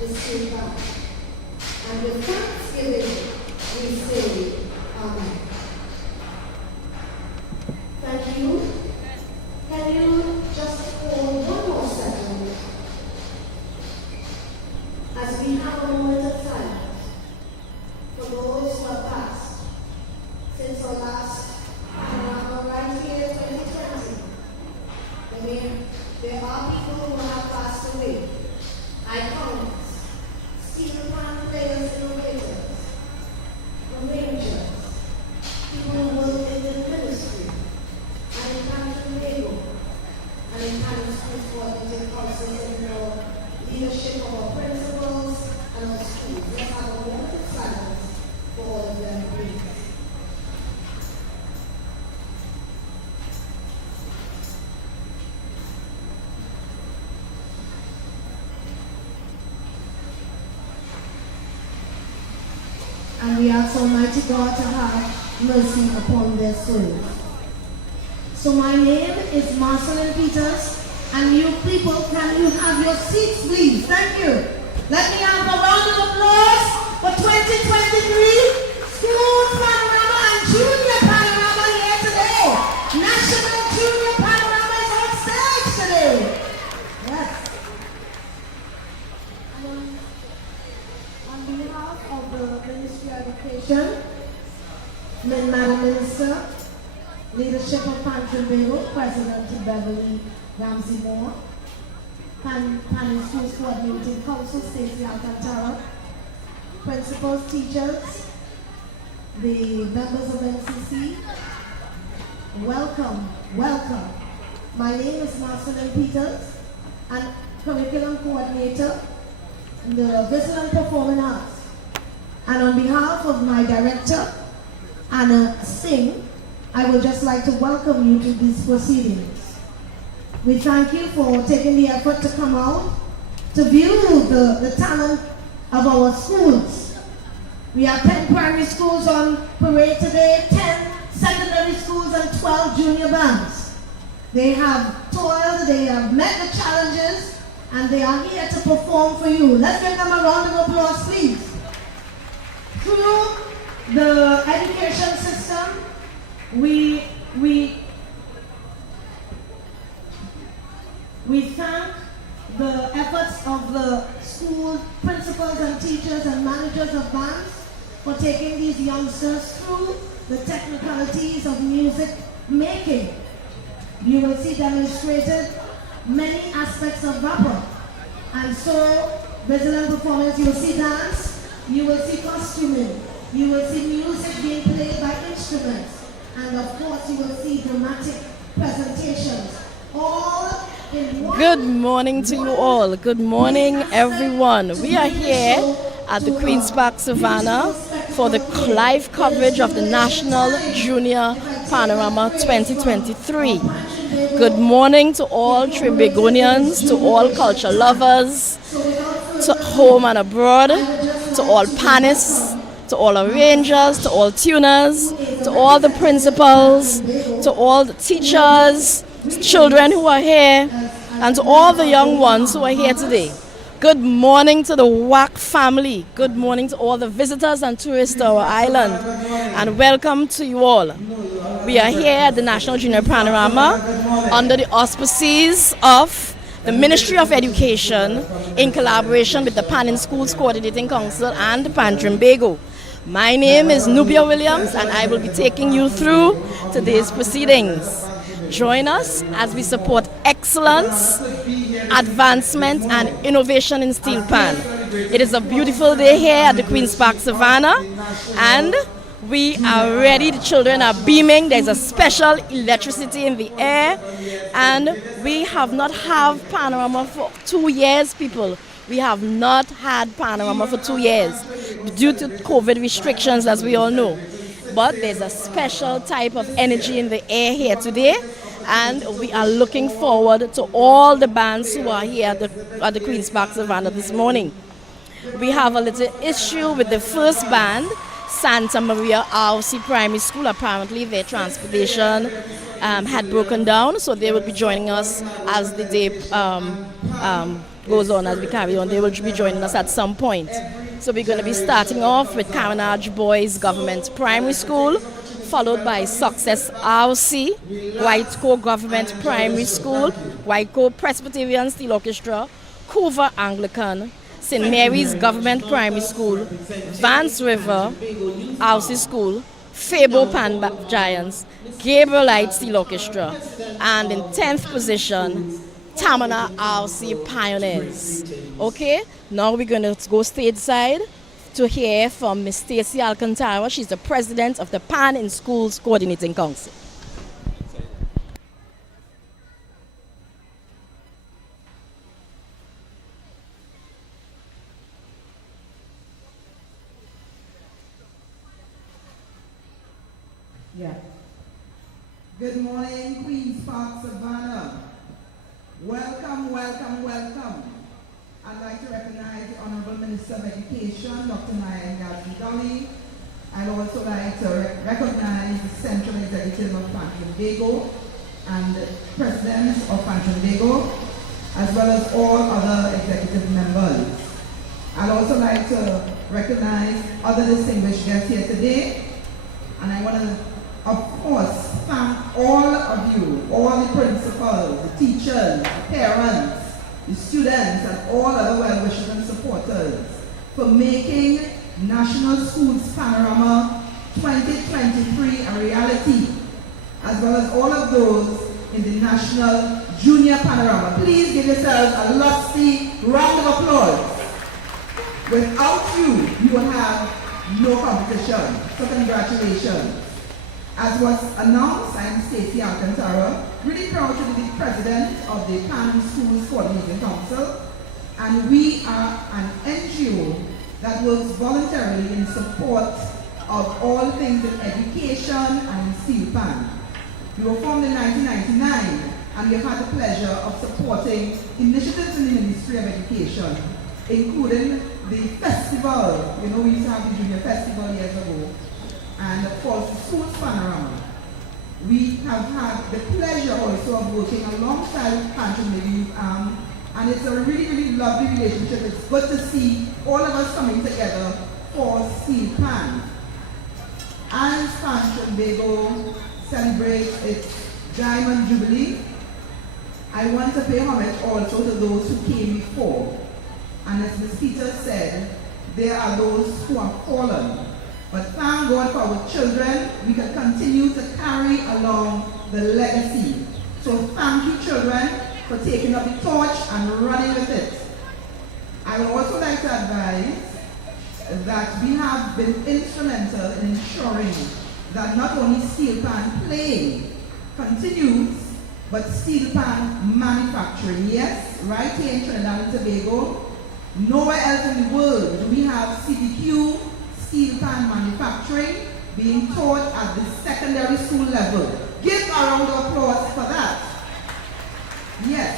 the school band. And with thanksgiving, we say Amen. Thank you. Can you just hold one more second as we have a moment of silence for those who have passed since our last panorama right here in 2020. I mean, there are people who have passed away. Icons, steel pan players, innovators, arrangers, people who work in the ministry, and in panorama, and in panorama schools coordinating councils and the leadership of our principals and our schools. Let's have a moment of silence for all of them, please. And we ask Almighty God to have mercy upon their souls. So my name is Marcelin Peters, and you people, can you have your seats, please? Thank you. Let me have a round of applause for 2023 School Panorama and Junior Panorama here today. National Junior Panorama is on stage today. Yes. On behalf of the Ministry of Education, Madam Minister, leadership of panorama, President Beverly Ramsey Moore, Panorama Schools Coordinating Council, Stacey Alcantara, principals, teachers, the members of NCC, welcome, welcome. My name is Marcelin Peters, and curriculum coordinator in the Visual and Performing Arts. And on behalf of my director, Anna Singh, I would just like to welcome you to these proceedings. We thank you for taking the effort to come out to view the talent of our schools. We have 10 primary schools on parade today, 10 secondary schools and 12 junior bands. They have toiled, they have met the challenges, and they are here to perform for you. Let's give them a round of applause, please. Through the education system, we thank the efforts of the school principals and teachers and managers of bands for taking these youngsters through the technicalities of music making. You will see demonstrated many aspects of rapper. And so, visual performance, you will see dance, you will see costuming, you will see music being played by instruments, and of course you will see dramatic presentations, all in one. Good morning to you all. Good morning, everyone. We are here at the Queen's Park Savannah for the live coverage of the National Junior Panorama 2023. Good morning to all Trimbagonians, to all culture lovers, to home and abroad, to all panists, to all arrangers, to all tuners, to all the principals, to all the teachers, children who are here, and to all the young ones who are here today. Good morning to the WAC family. Good morning to all the visitors and tourists to our island. And welcome to you all. We are here at the National Junior Panorama under the auspices of the Ministry of Education in collaboration with the Panin Schools Coordinating Council and Pan Trimbago. My name is Nubia Williams, and I will be taking you through today's proceedings. Join us as we support excellence, advancement, and innovation in steel pan. It is a beautiful day here at the Queen's Park Savannah, and we are ready. The children are beaming. There's a special electricity in the air, and we have not had panorama for 2 years, people. We have not had panorama for 2 years due to COVID restrictions, as we all know. But there's a special type of energy in the air here today, and we are looking forward to all the bands who are here at the Queen's Park Savannah this morning. We have a little issue with the first band, Santa Maria RC Primary School. Apparently their transportation had broken down, so they will be joining us as the day goes on, as we carry on, they will be joining us at some point. So we're going to be starting off with Carnage Boys Government Primary School, followed by Success RC, Whiteco Government Primary School, Whiteco Presbyterian Steel Orchestra, Coover Anglican, St. Mary's Government Primary School, Vance River RC School, Fabo Pan Giants, Gabrielite Steel Orchestra, and in 10th position, Tamana RC Pioneers. Okay, now we're going to go stateside to hear from Ms. Stacy Alcantara. She's the president of the Pan in Schools Coordinating Council. Yeah. Good morning, Queen's Park, Savannah. Welcome, welcome, welcome. I'd like to recognize the Honorable Minister of Education, Dr. Naya Dolly. I'd also like to recognize the Central Executive of Trinbago and the President of Trinbago, as well as all other executive members. I'd also like to recognize other distinguished guests here today, and I want to, of course, thank all of you, all the principals, the teachers, the parents, the students, and all other well-wishers and supporters for making National Schools Panorama 2023 a reality, as well as all of those in the National Junior Panorama. Please give yourselves a lusty round of applause. Without you, you will have no competition. So congratulations. As was announced, I am Stacey Alcantara, really proud to be the president of the Pan Schools Coordinating Council, and we are an NGO that works voluntarily in support of all things in education and in steel pan. We were formed in 1999, and we have had the pleasure of supporting initiatives in the Ministry of Education, including the festival. You know, we used to have the Junior Festival years ago, and of course the Schools Panorama. We have had the pleasure also of working alongside Trinbago Youth Arm, and it's a really, really lovely relationship. It's good to see all of us coming together for Steel Pan. As Trinbago celebrates its Diamond Jubilee, I want to pay homage also to those who came before. And as Ms. Peters said, there are those who have fallen. But thank God for our children, we can continue to carry along the legacy. So thank you, children, for taking up the torch and running with it. I would also like to advise that we have been instrumental in ensuring that not only steel pan playing continues, but steel pan manufacturing. Yes, right here in Trinidad and Tobago, nowhere else in the world do we have CBQ steel pan manufacturing being taught at the secondary school level. Give a round of applause for that. Yes,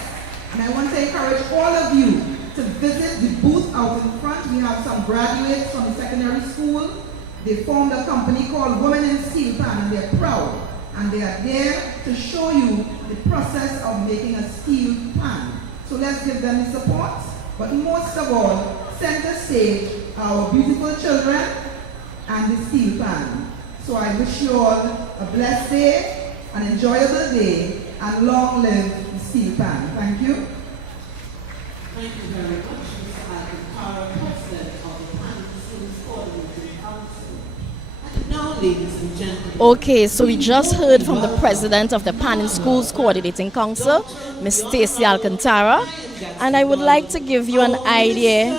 and I want to encourage all of you to visit the booth out in front. We have some graduates from the secondary school. They formed a company called Women in Steel Pan, and they're proud. And they are there to show you the process of making a steel pan. So let's give them the support. But most of all, center stage, our beautiful children and the steel pan. So I wish you all a blessed day, an enjoyable day, and long live the steel pan. Thank you. Thank you very much, Mr. Alcantara, President of the Pan Schools Coordinating Council. And now, ladies and gentlemen. Okay, so we just heard from the president of the Pan in Schools Coordinating Council, Ms. Stacy Alcantara, and I would like to give you an idea.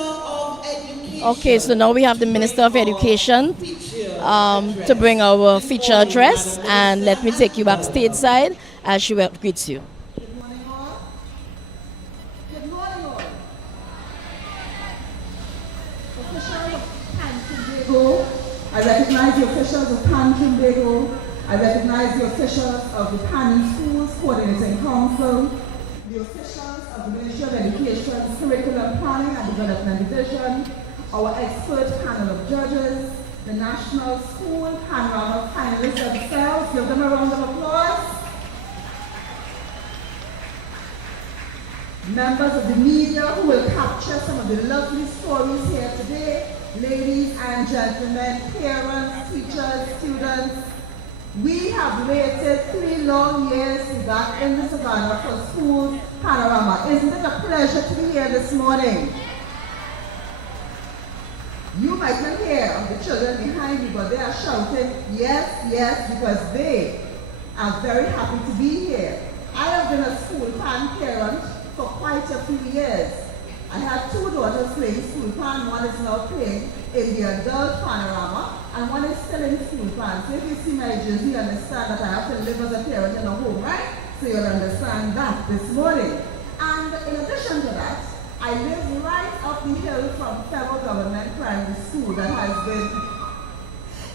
Okay, so now we have the Minister of Education to bring our feature address, and let me take you back stateside as she greets you. Good morning, all. Good morning, all. Officials of Trinbago, I recognize the officials of Trinbago. I recognize the officials of the Pan in Schools Coordinating Council, the officials of the Ministry of Education's Curriculum Planning and Development Division, our expert panel of judges, the National School Panorama finalists themselves. Give them a round of applause. members of the media who will capture some of the lovely stories here today, ladies and gentlemen, parents, teachers, students. We have waited 3 long years to be back in the Savannah for school panorama. Isn't it a pleasure to be here this morning? You might not hear the children behind me, but they are shouting, yes, yes, because they are very happy to be here. I have been a school pan parent for quite a few years. I have 2 daughters playing school pan. One is now playing in the adult panorama, and one is still in school pan. So if you see my jersey, you understand that I have to live as a parent in a home, right? So you'll understand that this morning. And in addition to that, I live right up the hill from Federal Government Primary School that has been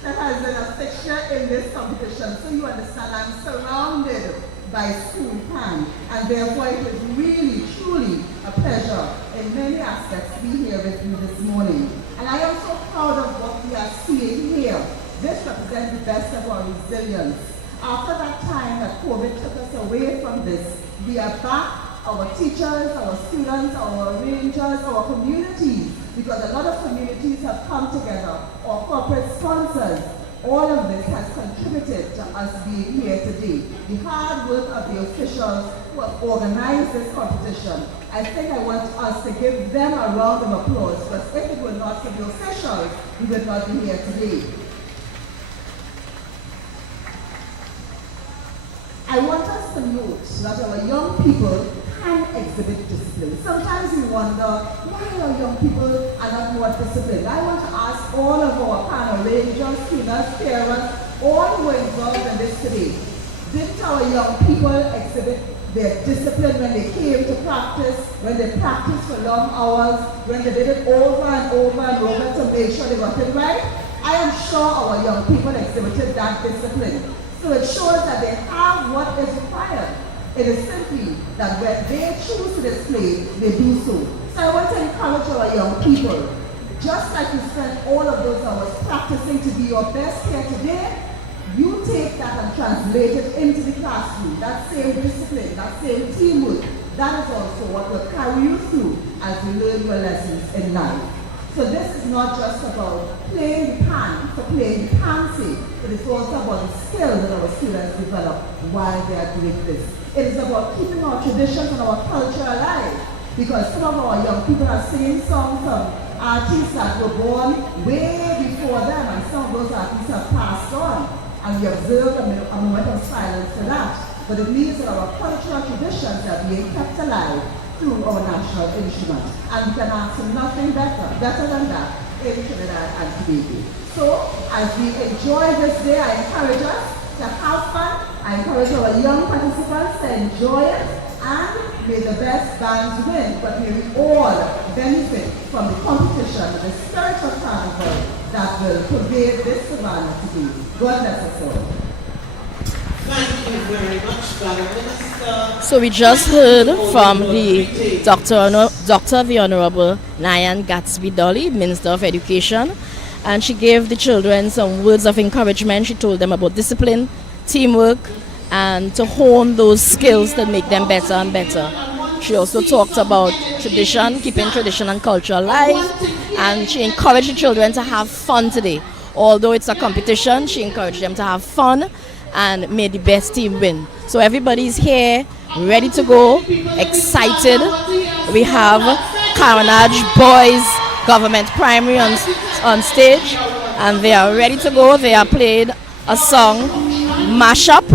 a fixture in this competition. So you understand I'm surrounded by school pan, and therefore it is really, truly a pleasure in many aspects to be here with you this morning. And I am so proud of what we are seeing here. This represents the best of our resilience. After that time that COVID took us away from this, we are back. Our teachers, our students, our rangers, our communities, because a lot of communities have come together, or corporate sponsors. All of this has contributed to us being here today. The hard work of the officials who have organized this competition, I think I want us to give them a round of applause, because if it were not for the officials, we would not be here today. I want us to note that our young people can exhibit discipline. Sometimes we wonder why our young people are not more disciplined. I want to ask all of our panel rangers, students, parents, all who are involved in this today. Didn't our young people exhibit their discipline when they came to practice, when they practiced for long hours, when they did it over and over and over to make sure they got it right? I am sure our young people exhibited that discipline. So it shows that they have what is required. It is simply that when they choose to display, they do so. So I want to encourage our young people, just like you spent all of those hours practicing to be your best here today, you take that and translate it into the classroom. That same discipline, that same teamwork, that is also what will carry you through as you learn your lessons in life. So this is not just about playing the pan for playing the pan's sake. It is also about the skills that our students develop while they are doing this. It is about keeping our traditions and our culture alive, because some of our young people are singing songs from artists that were born way before them, and some of those artists have passed on, and we observe a moment of silence for that. But it means that our cultural traditions are being kept alive through our national instrument, and we can ask for nothing better than that in Trinidad and Tobago. So, as we enjoy this day, I encourage us to have fun. I encourage our young participants to enjoy it, and may the best bands win, but may we all benefit from the competition and the spirit of carnival that will pervade this Savannah today. God bless us all. Thank you very much, Madam Minister. So we just heard from the Dr. the Honorable Nyan Gatsby Dolly, Minister of Education, and she gave the children some words of encouragement. She told them about discipline, teamwork, and to hone those skills that make them better and better. She also talked about tradition, keeping tradition and culture alive, and she encouraged the children to have fun today. Although it's a competition, she encouraged them to have fun and may the best team win. So everybody's here, ready to go, excited. We have Carnage Boys Government Primary on stage, and they are ready to go. They are played a song, Mashup,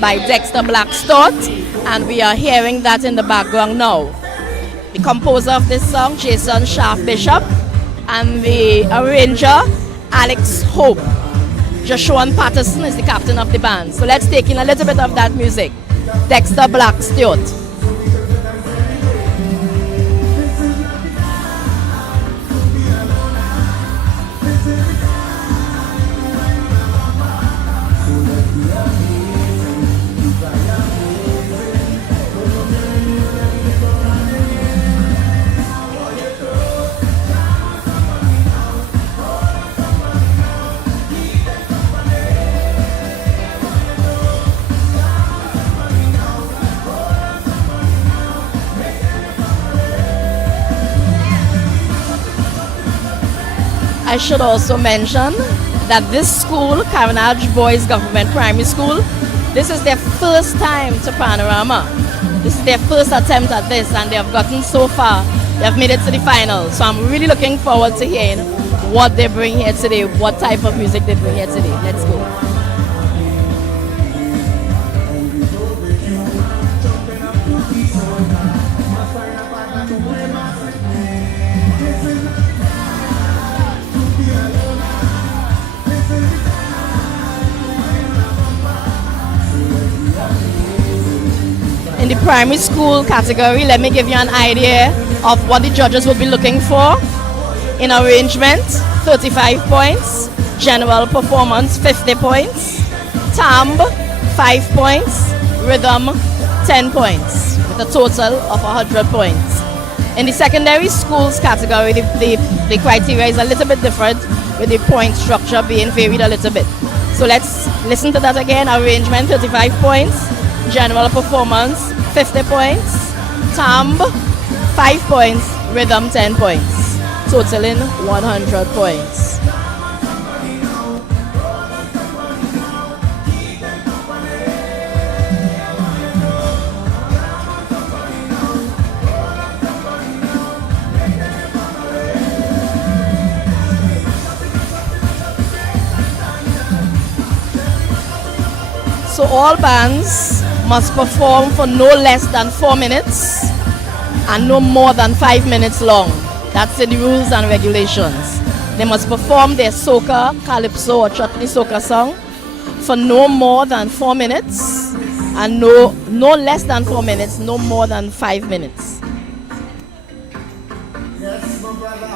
by Dexter Blackstone, and we are hearing that in the background now. The composer of this song, Jason Sharp Bishop, and the arranger, Alex Hope. Joshua Patterson is the captain of the band. So let's take in a little bit of that music. Dexter Blackstone. I should also mention that this school, Carnage Boys Government Primary School, this is their first time to Panorama. This is their first attempt at this, and they have gotten so far. They have made it to the final. So I'm really looking forward to hearing what they bring here today, what type of music they bring here today. Let's go. In the primary school category, let me give you an idea of what the judges will be looking for. In arrangement, 35 points. General performance, 50 points. Tamb, 5 points. Rhythm, 10 points, with a total of 100 points. In the secondary schools category, the criteria is a little bit different, with the point structure being varied a little bit. So let's listen to that again. Arrangement, 35 points. General performance, 50 points. Tamb, 5 points. Rhythm, 10 points. Totaling 100 points. So all bands must perform for no less than 4 minutes and no more than 5 minutes long. That's in the rules and regulations. They must perform their soca, calypso or chutney soca song for no more than 4 minutes and no less than 4 minutes, no more than 5 minutes. Yes, my brother.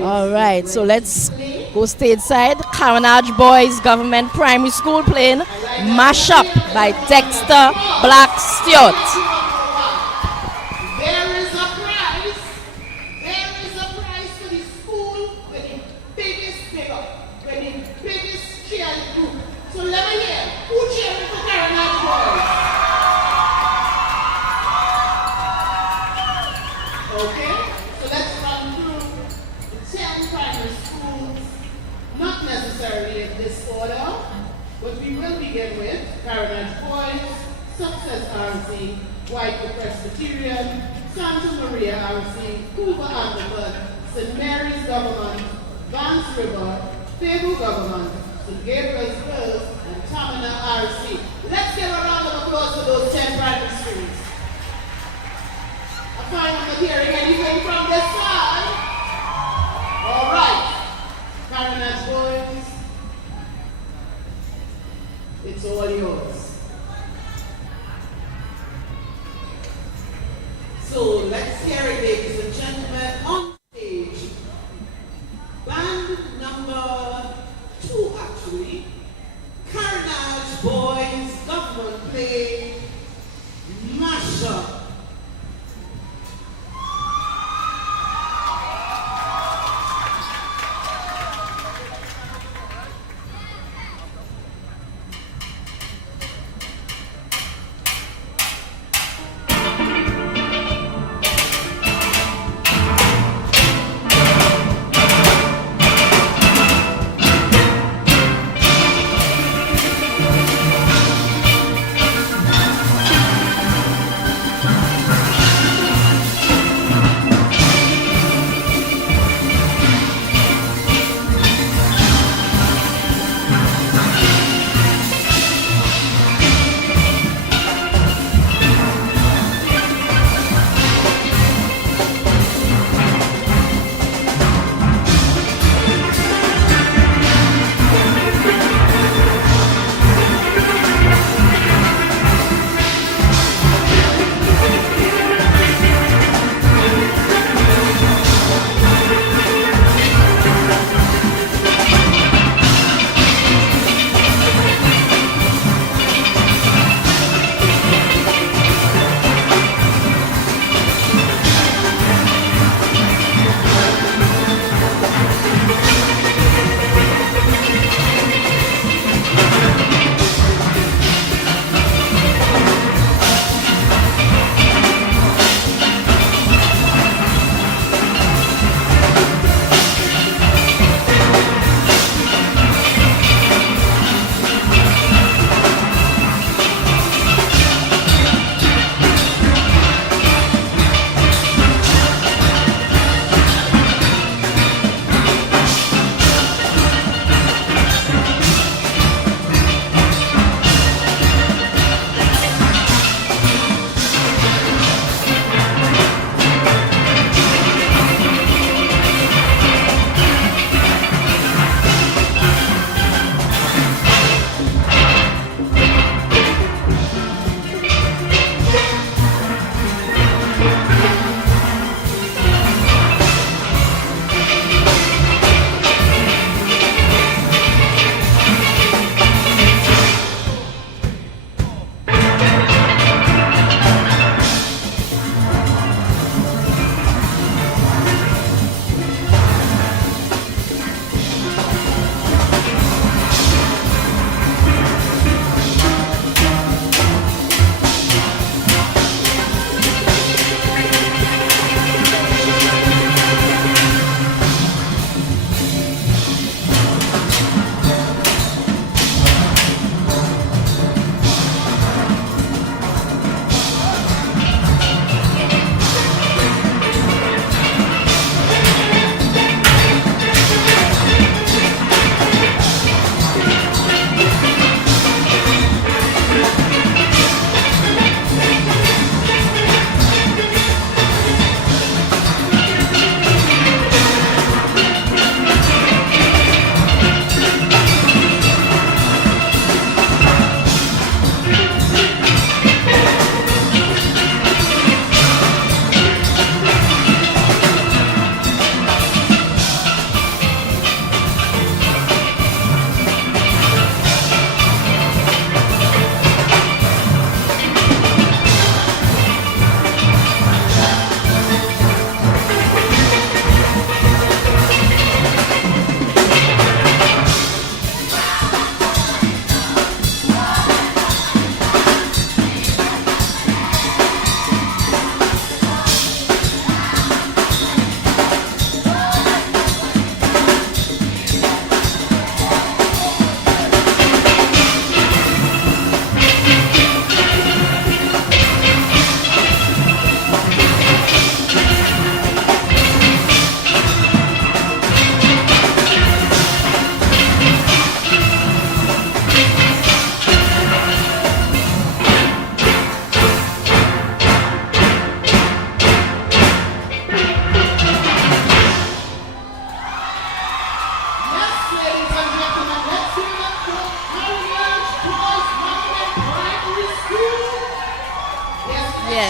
All right, so let's go stateside. Carnage Boys Government Primary School playing Mash Up by Dexter Black Stewart. There is a prize. There is a prize for the school with the biggest figure, with the biggest cheering group. So let me hear, who cheering for Carnage Boys? Okay, so let's run through the 10 primary schools, not necessarily in this order, but we will begin with Carnage Boys, Success RC, White Presbyterian, Santa Maria RC, Hoover Anglican, St. Mary's Government, Vance River, Fable Government, St. Gabriel's Hills, and Tamina RC. Let's give a round of applause for those 10 primary schools. I find I'm not hearing anything from this side. All right, Carnage Boys, it's all yours. So let's hear it, ladies and gentlemen, on stage. Band number 2, actually. Carnage Boys, government play, Mash Up.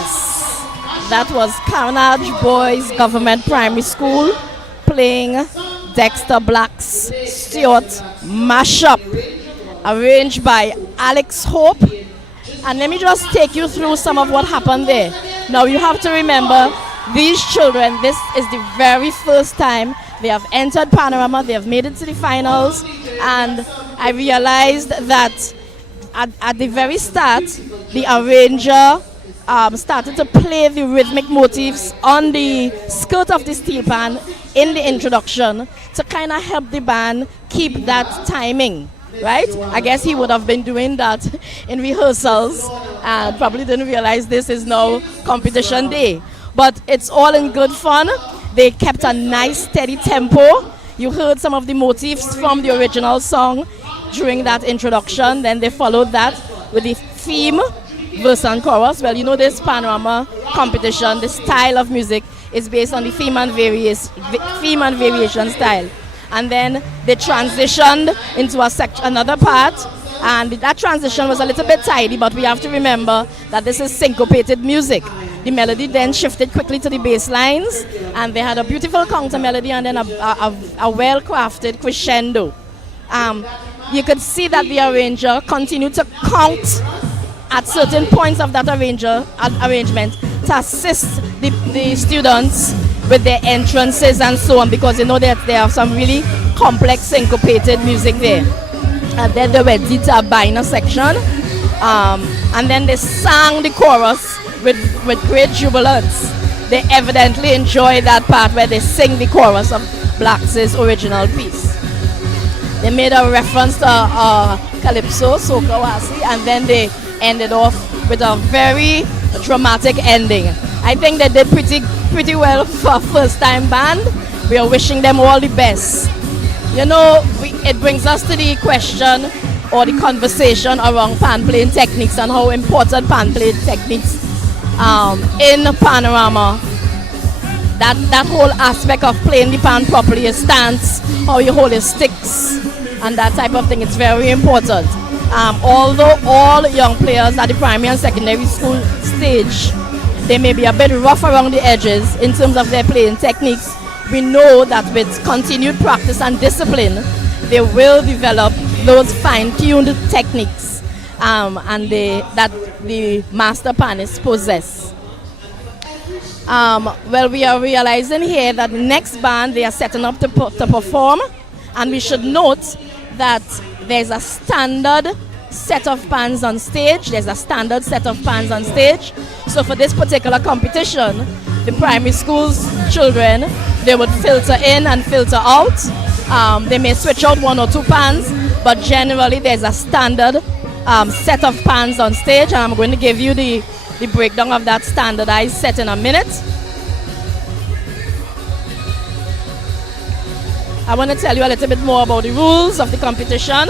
Yes, that was Carnage Boys Government Primary School playing Dexter Black's Stuart Mashup, arranged by Alex Hope. And let me just take you through some of what happened there. Now you have to remember, these children, this is the very first time they have entered Panorama, they have made it to the finals, and I realized that at the very start, the arranger started to play the rhythmic motifs on the skirt of the steel pan in the introduction to kind of help the band keep that timing, right? I guess he would have been doing that in rehearsals and probably didn't realize this is now competition day. But it's all in good fun. They kept a nice steady tempo. You heard some of the motifs from the original song during that introduction. Then they followed that with the theme, verse and chorus. Well, you know this Panorama competition, the style of music is based on the theme and variation style. And then they transitioned into another part, and that transition was a little bit tidy, but we have to remember that this is syncopated music. The melody then shifted quickly to the bass lines, and they had a beautiful counter melody and then a well-crafted crescendo. You could see that the arranger continued to count at certain points of that arrangement to assist the students with their entrances and so on, because you know that they have some really complex syncopated music there. And then they went into a binary section, and then they sang the chorus with great jubilance. They evidently enjoy that part where they sing the chorus of Black's original piece. They made a reference to Calypso, Soca Wasi, and then they ended off with a very dramatic ending. I think they did pretty well for a first-time band. We are wishing them all the best. You know, it brings us to the question or the conversation around pan playing techniques and how important pan playing techniques in Panorama. That whole aspect of playing the pan properly, your stance, how you hold your sticks, and that type of thing, it's very important. Although all young players at the primary and secondary school stage, they may be a bit rough around the edges in terms of their playing techniques, we know that with continued practice and discipline, they will develop those fine-tuned techniques that the master panists possess. Well, we are realizing here that the next band they are setting up to perform, and we should note that there's a standard set of pans on stage. There's a standard set of pans on stage. So for this particular competition, the primary school's children, they would filter in and filter out. They may switch out one or two pans, but generally there's a standard set of pans on stage, and I'm going to give you the breakdown of that standardized set in a minute. I want to tell you a little bit more about the rules of the competition,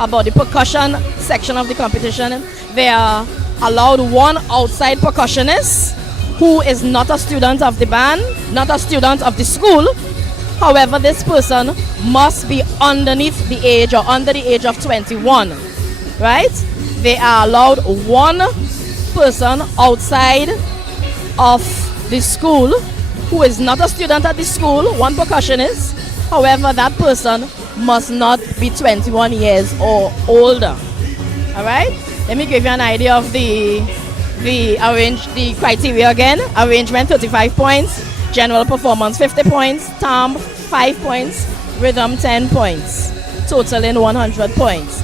about the percussion section of the competition. They are allowed one outside percussionist who is not a student of the band, not a student of the school. However, this person must be underneath the age or under the age of 21, right? They are allowed one person outside of the school who is not a student at the school, one percussionist. However, that person must not be 21 years or older. All right? Let me give you an idea of the criteria again. Arrangement 35 points, general performance 50 points, time 5 points, rhythm 10 points, totaling 100 points.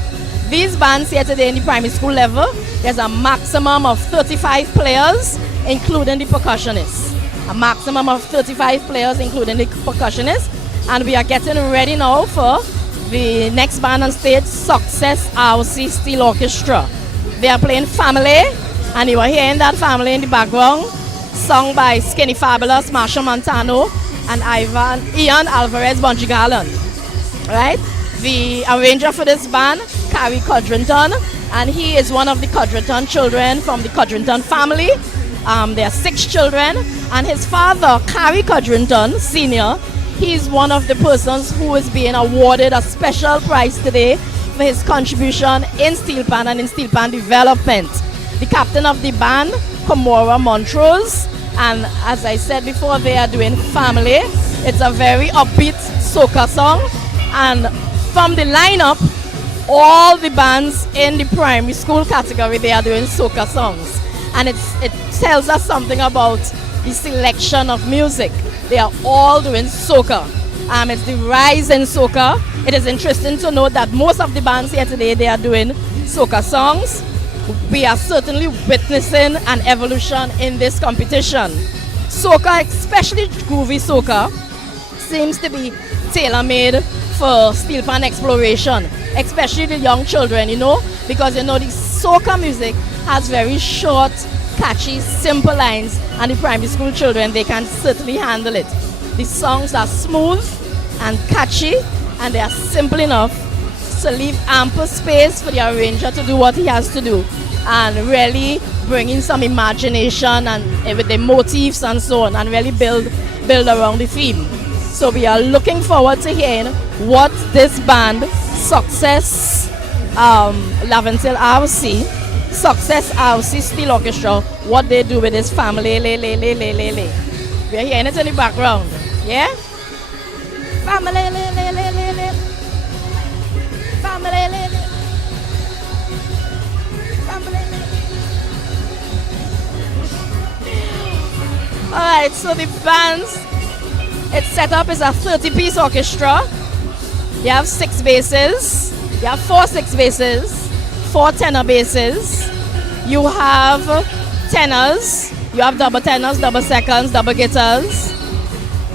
These bands here today in the primary school level, there's a maximum of 35 players, including the percussionists. A maximum of 35 players, including the percussionists. And we are getting ready now for the next band on stage, Success RC Steel Orchestra. They are playing Family, and you are hearing that Family in the background, sung by Skinny Fabulous, Marshall Montano, and Ian Alvarez Bungie-Garland. Right? The arranger for this band, Carrie Codrington, and he is one of the Codrington children from the Codrington family. There are 6 children, and his father, Carrie Codrington, Sr., he's one of the persons who is being awarded a special prize today for his contribution in steel pan and in steel pan development. The captain of the band, Comora Montrose. And as I said before, they are doing Family. It's a very upbeat soca song. And from the lineup, all the bands in the primary school category, they are doing soca songs. And it tells us something about the selection of music. They are all doing soca. It's the rise in soca. It is interesting to note that most of the bands here today, they are doing soca songs. We are certainly witnessing an evolution in this competition. Soca, especially groovy soca, seems to be tailor-made for steel pan exploration, especially the young children, because the soca music has very short, catchy, simple lines, and the primary school children, they can certainly handle it. The songs are smooth and catchy, and they are simple enough to leave ample space for the arranger to do what he has to do, and really bring in some imagination and with the motifs and so on, and really build around the theme. So we are looking forward to hearing what this band, Success Laventil RC, Success RC Steel Orchestra, what they do with this Family. We are hearing it in the background. Yeah? Family. Family. Alright, so the band's it's set up as a 30-piece orchestra. You have 6 basses. You have 4 6 basses, 4 tenor basses. You have tenors. You have double tenors, double seconds, double guitars.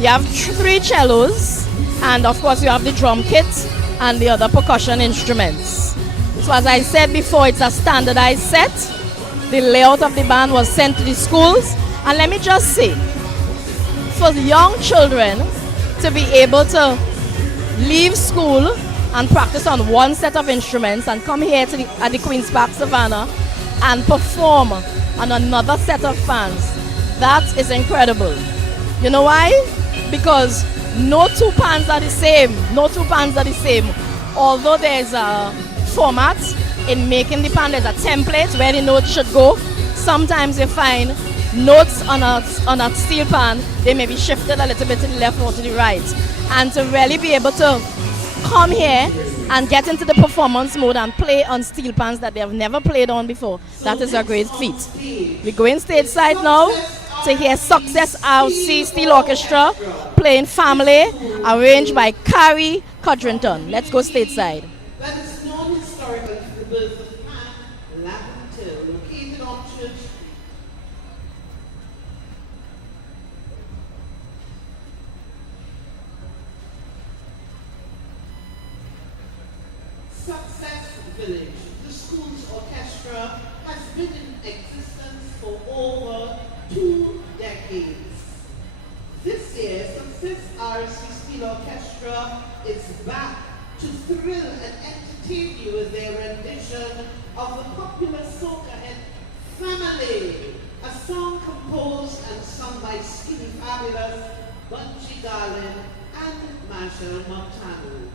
You have 3 cellos. And of course you have the drum kit and the other percussion instruments. So as I said before, it's a standardized set. The layout of the band was sent to the schools. And let me just say, for the young children to be able to leave school and practice on one set of instruments and come here at the Queen's Park Savannah and perform on another set of fans, that is incredible. You know why? Because no 2 pans are the same. Although there's a format in making the pan, there's a template where the notes should go. Sometimes you find notes on a steel pan, they may be shifted a little bit to the left or to the right. And to really be able to come here and get into the performance mode and play on steel pans that they have never played on before, that is a great feat. We're going stateside now to hear Success RC Steel Orchestra playing Family, arranged by Carrie Codrington. Let's go stateside. That is known historically for the birth of Pan Laventil, located on Church. Success Village, the school's orchestra, has been in existence for over 2 decades. This year, Success RC Steel Orchestra is back to thrill and entertain you with their rendition of the popular soca hit Family, a song composed and sung by Skinny Fabulous, Bunchy Garland, and Marshall Montano.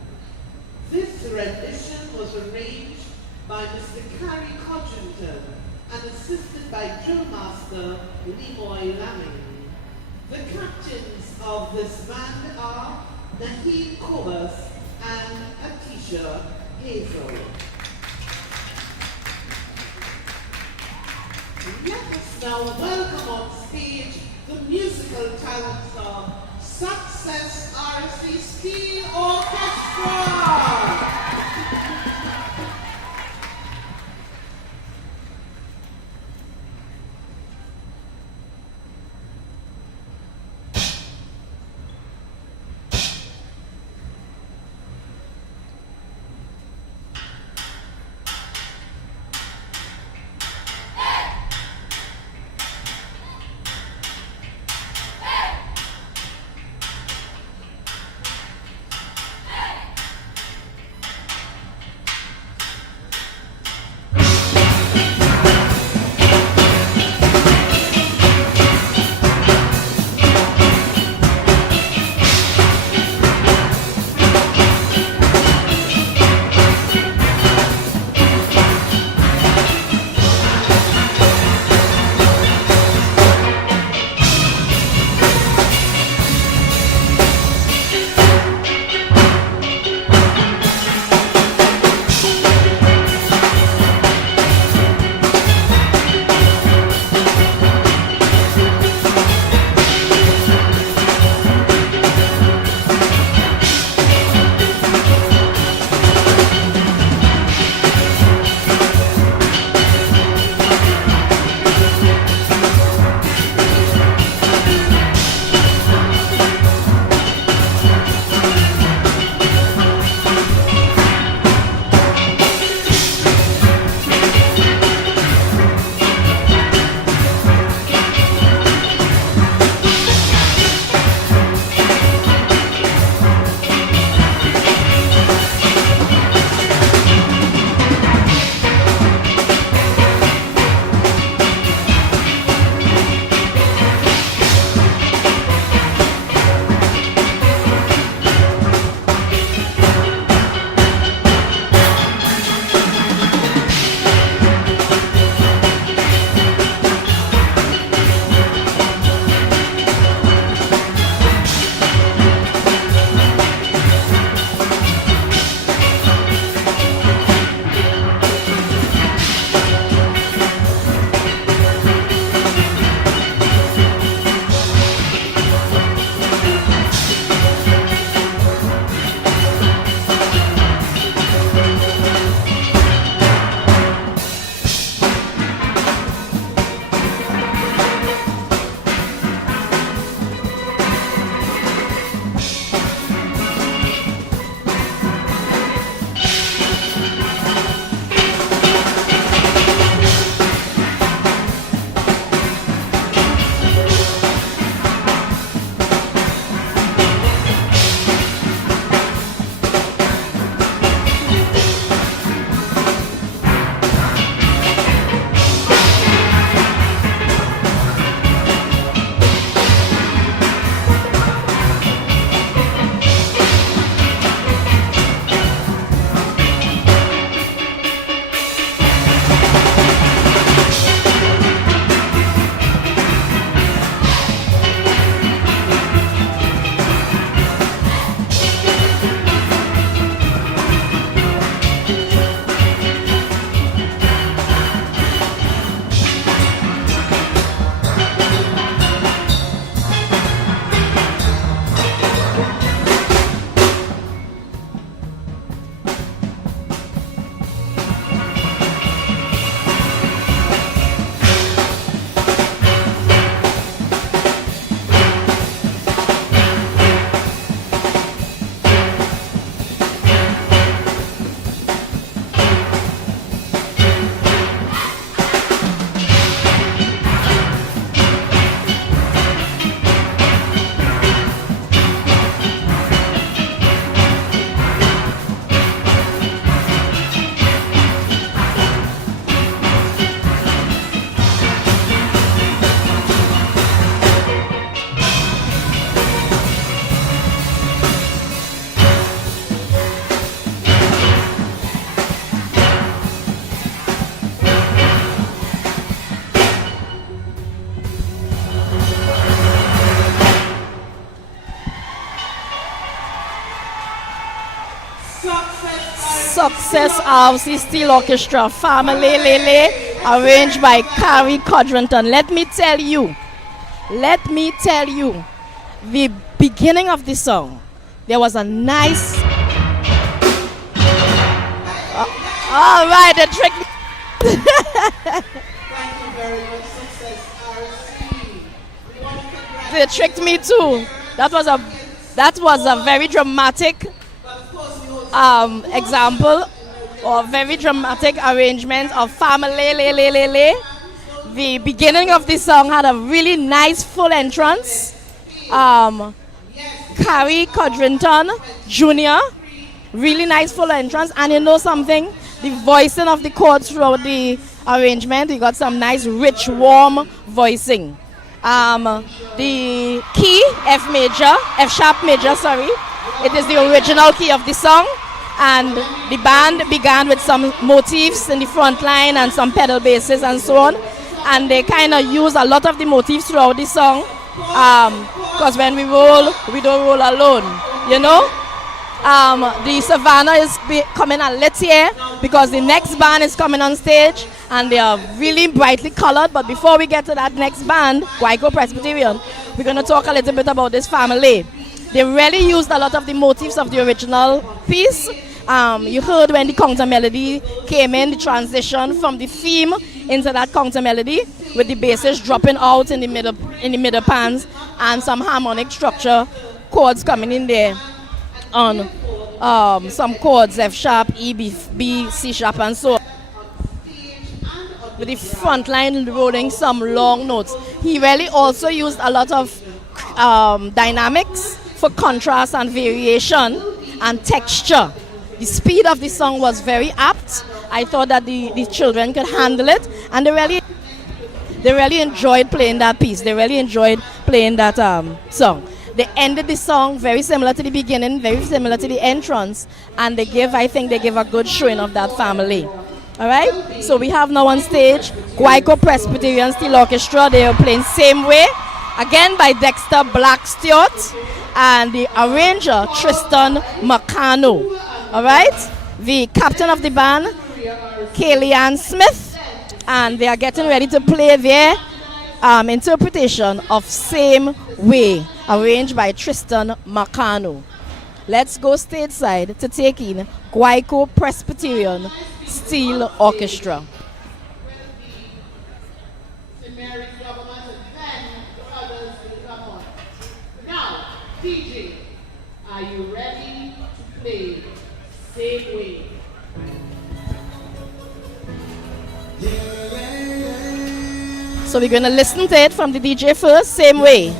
This rendition was arranged by Mr. Carrie Codrington and assisted by drill master Lemoy Lamming. The captains of this band are Naheem Cobus and Atisha Hazel. Let us now welcome on stage the musical talents of Success RC Steel Orchestra. success of the Steel Orchestra, Family Lele, arranged by Carrie Codrington. Let me tell you, the beginning of the song, there was a nice. All right, the trick. Thank you very much, Success RC. We want to congratulate They tricked me too. That was a very dramatic example or very dramatic arrangement of Family Lele. The beginning of the song had a really nice full entrance. Carrie Codrington Jr. Really nice full entrance, and you know something? The voicing of the chords throughout the arrangement, we got some nice, rich, warm voicing. The key, F sharp major, sorry. It is the original key of the song, and the band began with some motifs in the front line and some pedal basses and so on, and they kind of use a lot of the motifs throughout the song, because when we roll, we don't roll alone, you know. The Savannah is coming a little here because the next band is coming on stage, and they are really brightly colored. But before we get to that next band, Guayco Presbyterian, we're going to talk a little bit about this family. They really used a lot of the motifs of the original piece. You heard when the counter melody came in, the transition from the theme into that counter melody, with the basses dropping out in the middle pans and some harmonic structure chords coming in there on some chords, F sharp, E, B, C sharp, and so on. With the front line rolling some long notes. He really also used a lot of dynamics for contrast and variation and texture. The speed of the song was very apt. I thought that the children could handle it, and they really enjoyed playing that piece. They really enjoyed playing that song. They ended the song very similar to the beginning, very similar to the entrance, and I think they give a good showing of that family. All right, so we have now on stage Guayco Presbyterian Steel Orchestra. They are playing Same Way, again by Dexter Blackstewart, and the arranger Tristan Macano. All right, the captain of the band, Kayleigh Smith, and they are getting ready to play their interpretation of Same Way, arranged by Tristan Macano. Let's go stateside to take in Guayco Presbyterian Steel Orchestra. Now, DJ, are you ready to play Same Way? So we're going to listen to it from the DJ first, Same Way.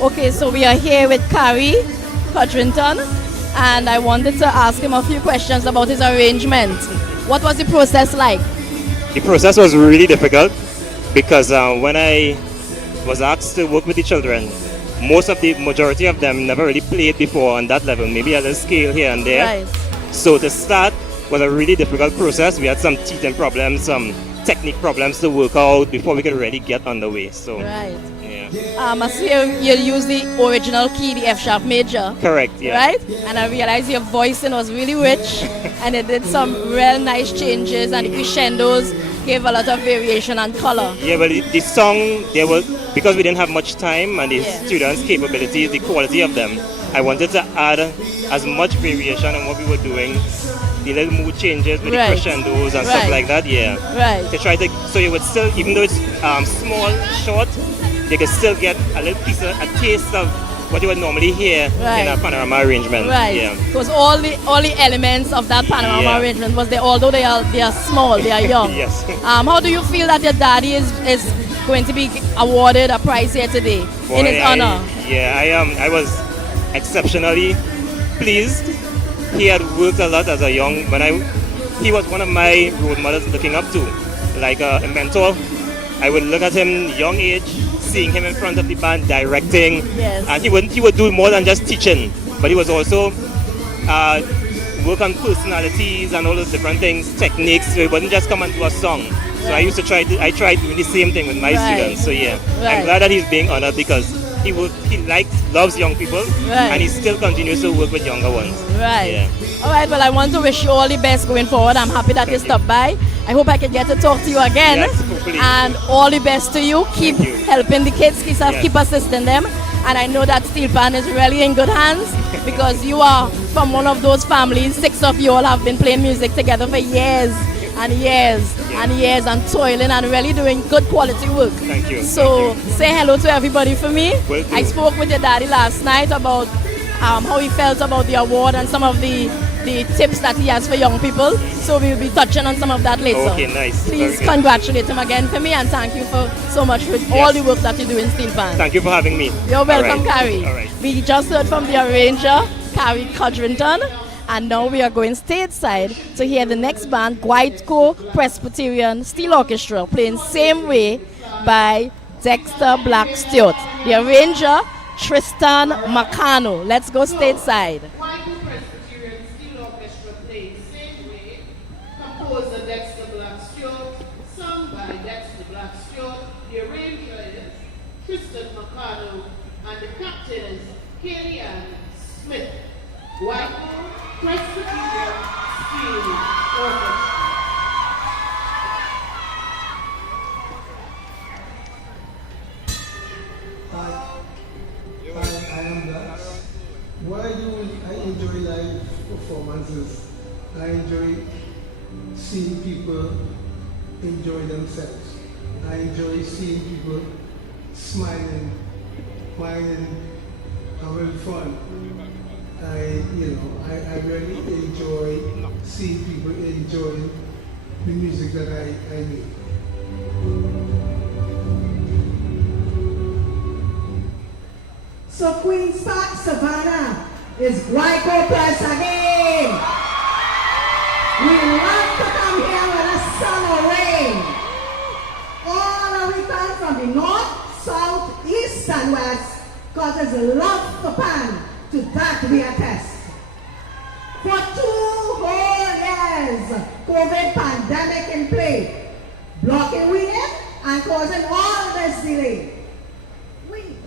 Okay, so we are here with Carrie Codrington, and I wanted to ask him a few questions about his arrangement. What was the process like? The process was really difficult because when I was asked to work with the children, majority of them never really played before on that level, maybe a little scale here and there. Right. So to start was a really difficult process. We had some teething problems, some technique problems to work out before we could really get underway. So, Right. yeah. I see you use the original key, the F sharp major. Correct, yeah. Right? And I realized your voicing was really rich and it did some real nice changes, and the crescendos gave a lot of variation and color. Yeah, well, the song, because we didn't have much time and the Yeah. students' capabilities, the quality of them, I wanted to add as much variation on what we were doing, the little mood changes with Right. the crescendos and Right. stuff like that, yeah. Right. To try to, so you would still, even though it's small, short, they could still get a little piece of, a taste of what you would normally hear Right. in a panorama arrangement. Right. Yeah. Because all the elements of that panorama Yeah. arrangement was there, although they are small, they are young. Yes. How do you feel that your daddy is going to be awarded a prize here today in his honor? I was exceptionally pleased. He had worked a lot as a young, he was one of my role models looking up to, like a mentor. I would look at him young age, seeing him in front of the band directing, Yes. and he would do more than just teaching, but he was also work on personalities and all those different things, techniques. So he wouldn't just come and do a song. So I tried doing the same thing with my Right. students. So yeah, Right. I'm glad that he's being honored because he loves young people, Right. and he still continues to work with younger ones. Right. Yeah. All right, well, I want to wish you all the best going forward. I'm happy that you stopped by. I hope I can get to talk to you again. Yes, hopefully. And all the best to you. Keep Thank you. helping the kids, Yes. keep assisting them. And I know that Steel Pan is really in good hands because you are from one of those families. 6 of you all have been playing music together for years and years and years and toiling and really doing good quality work. Thank you. So say hello to everybody for me. Will do. I spoke with your daddy last night about how he felt about the award and some of the tips that he has for young people. So we'll be touching on some of that later. Okay, nice. Very Please good. congratulate him again for me and thank you for so much for all the work that you do in Steel Pan. Thank you for having me. You're welcome, All right. Carrie. All right. We just heard from the arranger, Carrie Codrington, and now we are going stateside to hear the next band, Guaitco Presbyterian Steel Orchestra, playing Same Way by Dexter Black Stewart. The arranger, Tristan Macano. Let's go stateside. White Presbyterian Steel Orchestra plays Same Way, composer Dexter Black Stewart, sung by Dexter Black Stewart. The arranger is Tristan McConnell, and the captain is Kellyanne Smith. White Presbyterian Steel Orchestra. I am that. What I do is I enjoy live performances. I enjoy seeing people enjoy themselves. I enjoy seeing people smiling, having fun. I really enjoy seeing people enjoy the music that I make. So Queen's Park, Savannah is Guayco Press again. We love to come here when the sun or rain. All of we come from the north, south, east, and west, because there's a love for Pan. To that we attest. For 2 whole years, COVID pandemic in play, blocking we in and causing all this delay.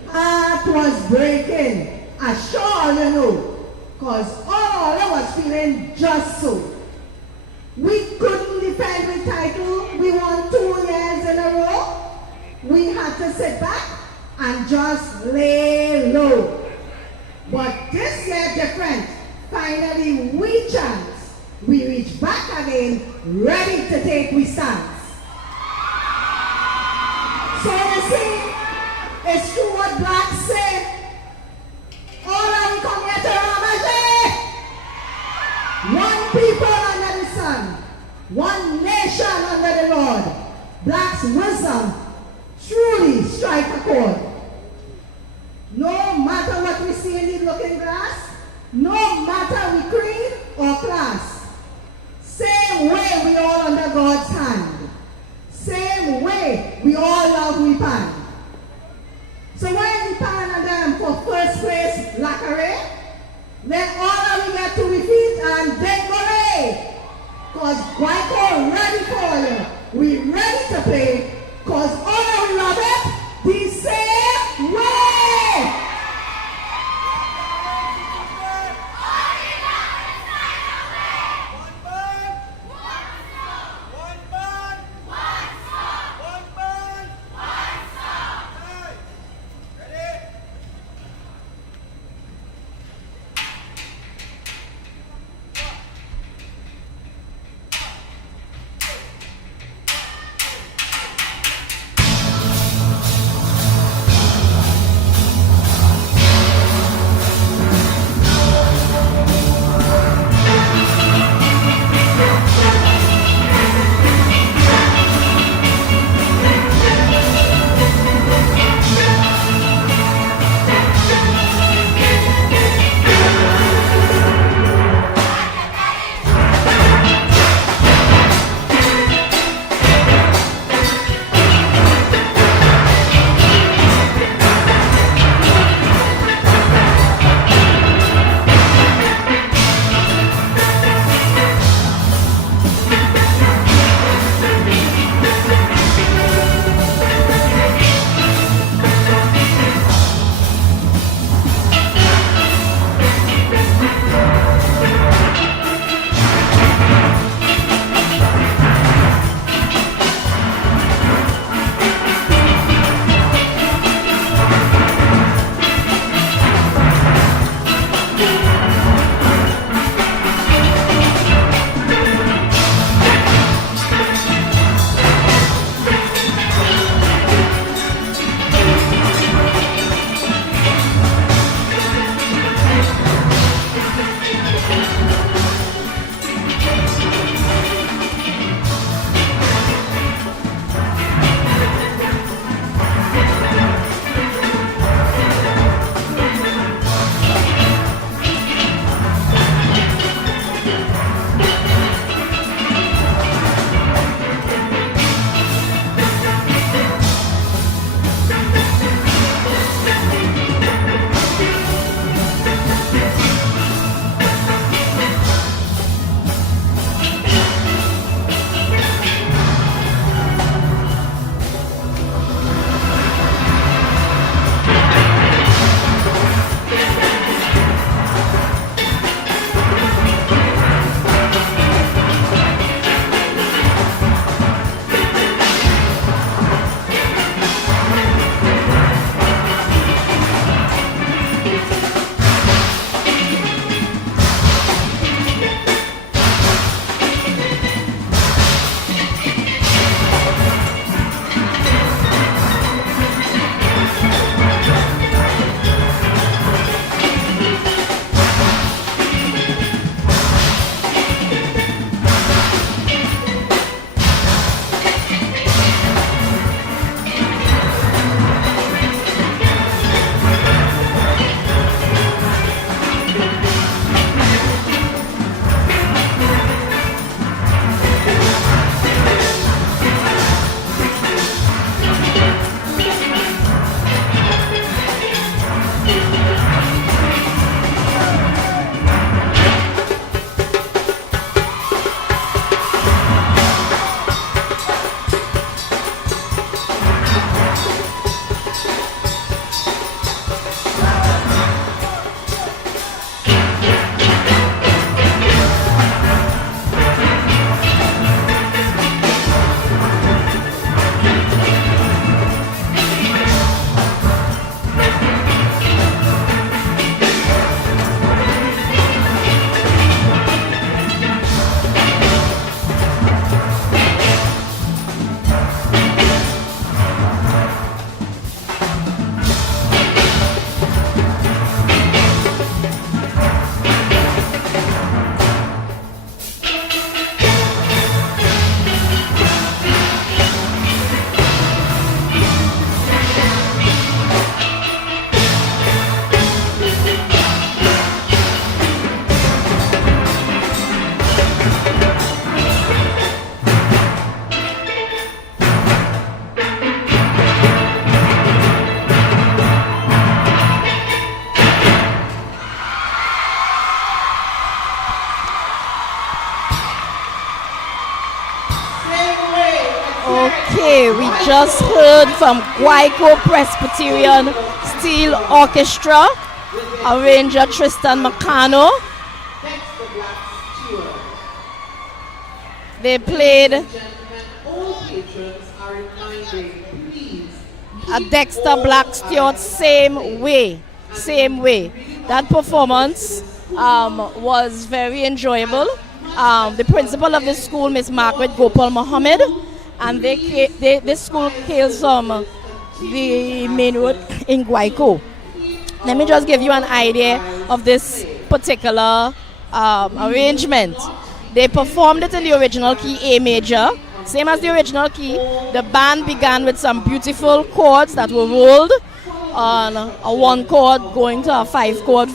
Heart was breaking, I sure you know, cause all I was feeling just so. We couldn't defend the title, we won 2 years in a row. We had to sit back and just lay low. But this year different, finally we chance. We reach back again, ready to take we stance. So you see, it's true what Black said. All of we come here to Ramajay. One people under the sun. One nation under the Lord. Black's wisdom truly strike a chord. No see in the looking glass, no matter we creed or class, same way we all under God's hand. Same way we all love we pan. So when we pan and them for first place lacquer, then all of we get to we feet and then go. Cause Guayco ready for you. We ready to play. Cause all of we love it the same way. Okay, we just heard from Guayco Presbyterian Steel Orchestra, arranger Tristan Macano. Next, the Black Steward. They played Gentlemen, all patrons are reminded, please. a Dexter Black Stewart same way. That performance was very enjoyable. The principal of the school, Miss Margaret Gopal Mohammed, and this school hails from the main road in Guayco. Let me just give you an idea of this particular arrangement. They performed it in the original key A major, same as the original key. The band began with some beautiful chords that were rolled on a 1 chord going to a 5 chord,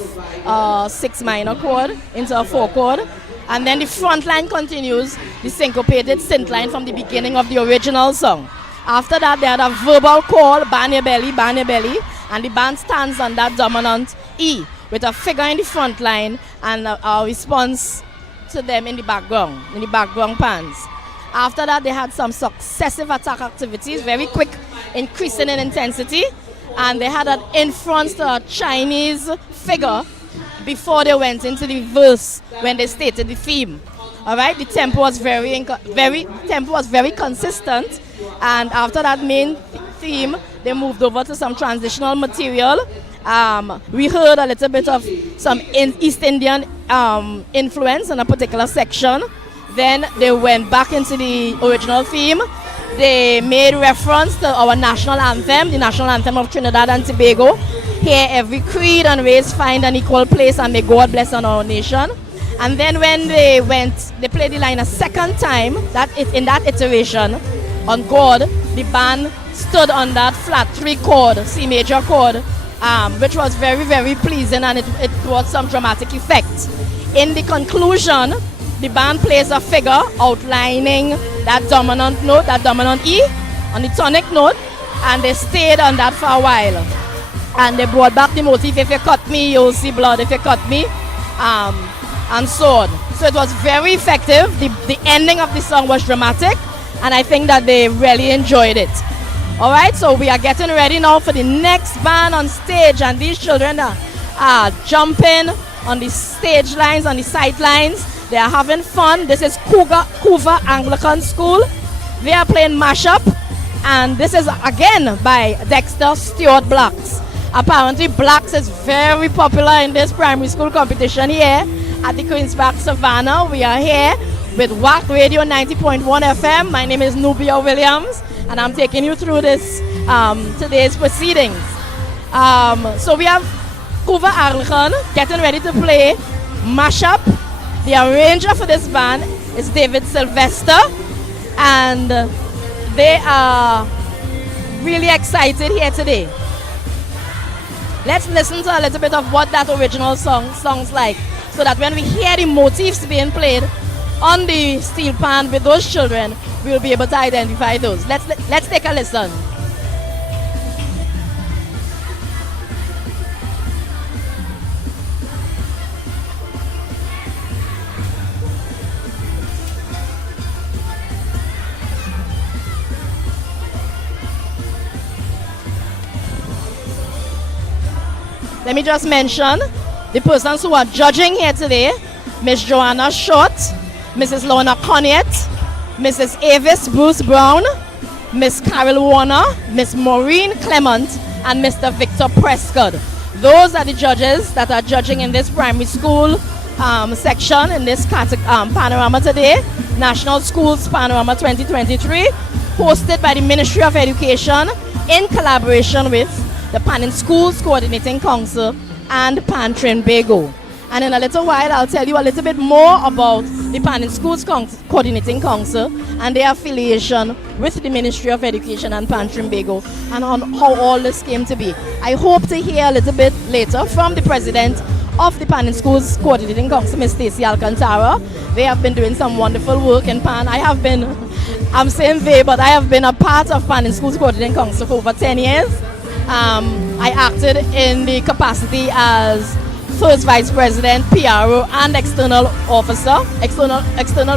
6 minor chord into a 4 chord. And then the front line continues the syncopated synth line from the beginning of the original song. After that, they had a verbal call, bang your belly, and the band stands on that dominant E with a figure in the front line and a response to them in the background pans. After that, they had some successive attack activities, very quick, increasing in intensity, and they had an inference to a Chinese figure before they went into the verse when they stated the theme. All right, the tempo was very consistent, and after that main theme, they moved over to some transitional material. We heard a little bit of some East Indian influence in a particular section. Then they went back into the original theme. They made reference to our national anthem, the national anthem of Trinidad and Tobago. Here every creed and race find an equal place, and may God bless on our nation. And then when they played the line a second time, in that iteration, on God, the band stood on that flat 3 chord, C major chord, which was very, very pleasing, and it brought some dramatic effect. In the conclusion, the band plays a figure outlining that dominant note, that dominant E, on the tonic note, and they stayed on that for a while. And they brought back the motif, if you cut me, you'll see blood, if you cut me, and so on. So it was very effective. The ending of the song was dramatic, and I think that they really enjoyed it. All right, so we are getting ready now for the next band on stage, and these children are jumping on the stage lines, on the sight lines. They are having fun. This is Couva Anglican School. They are playing mashup, and this is again by Dexter Stewart Blacks. Apparently Blacks is very popular in this primary school competition here at the Queen's Park Savannah. We are here with WAC Radio 90.1 FM. My name is Nubia Williams, and I'm taking you through this today's proceedings. So we have Couva Anglican getting ready to play mashup. The arranger for this band is David Sylvester, and they are really excited here today. Let's listen to a little bit of what that original song sounds like, so that when we hear the motifs being played on the steel pan with those children, we'll be able to identify those. Let's take a listen. Let me just mention the persons who are judging here today: Miss Joanna Short, Mrs. Lorna Conniet, Mrs. Avis Bruce Brown, Miss Carol Warner, Miss Maureen Clement, and Mr. Victor Prescott. Those are the judges that are judging in this primary school section in this panorama today, National Schools Panorama 2023, hosted by the Ministry of Education in collaboration with the Pan in Schools Coordinating Council and Pan Trinbago. And in a little while, I'll tell you a little bit more about the Pan in Schools Coordinating Council and their affiliation with the Ministry of Education and Pan Trinbago, and on how all this came to be. I hope to hear a little bit later from the president of the Pan in Schools Coordinating Council, Ms. Stacey Alcantara. They have been doing some wonderful work in Pan. I'm saying they, but I have been a part of Pan in Schools Coordinating Council for over 10 years. I acted in the capacity as First Vice President, PRO, and External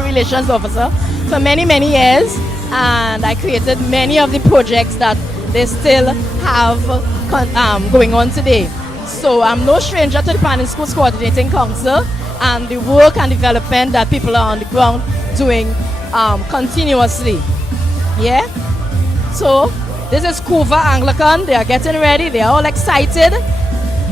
Relations Officer for many, many years. and I created many of the projects that they still have going on today. So I'm no stranger to the Pan Schools Coordinating Council and the work and development that people are on the ground doing continuously. Yeah? So this is Couva Anglican. They are getting ready. They are all excited.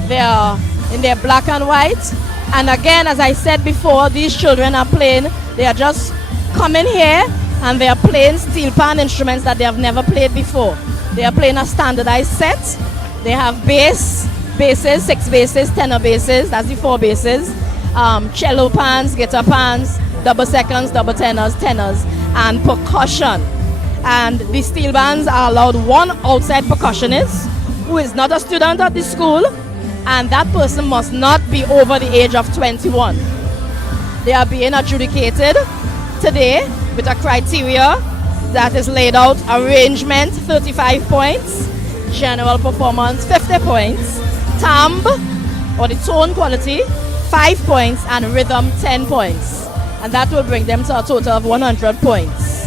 They are in their black and white. And again, as I said before, these children are playing. They are just coming here and they are playing steel pan instruments that they have never played before. They are playing a standardized set. They have basses, 6 basses, tenor basses, that's the 4 basses, cello pans, guitar pans, double seconds, double tenors, and percussion. And the steel bands are allowed one outside percussionist who is not a student at the school, and that person must not be over the age of 21. They are being adjudicated today with a criteria that is laid out: arrangement 35 points, general performance 50 points, timbre or the tone quality 5 points, and rhythm 10 points, and that will bring them to a total of 100 points.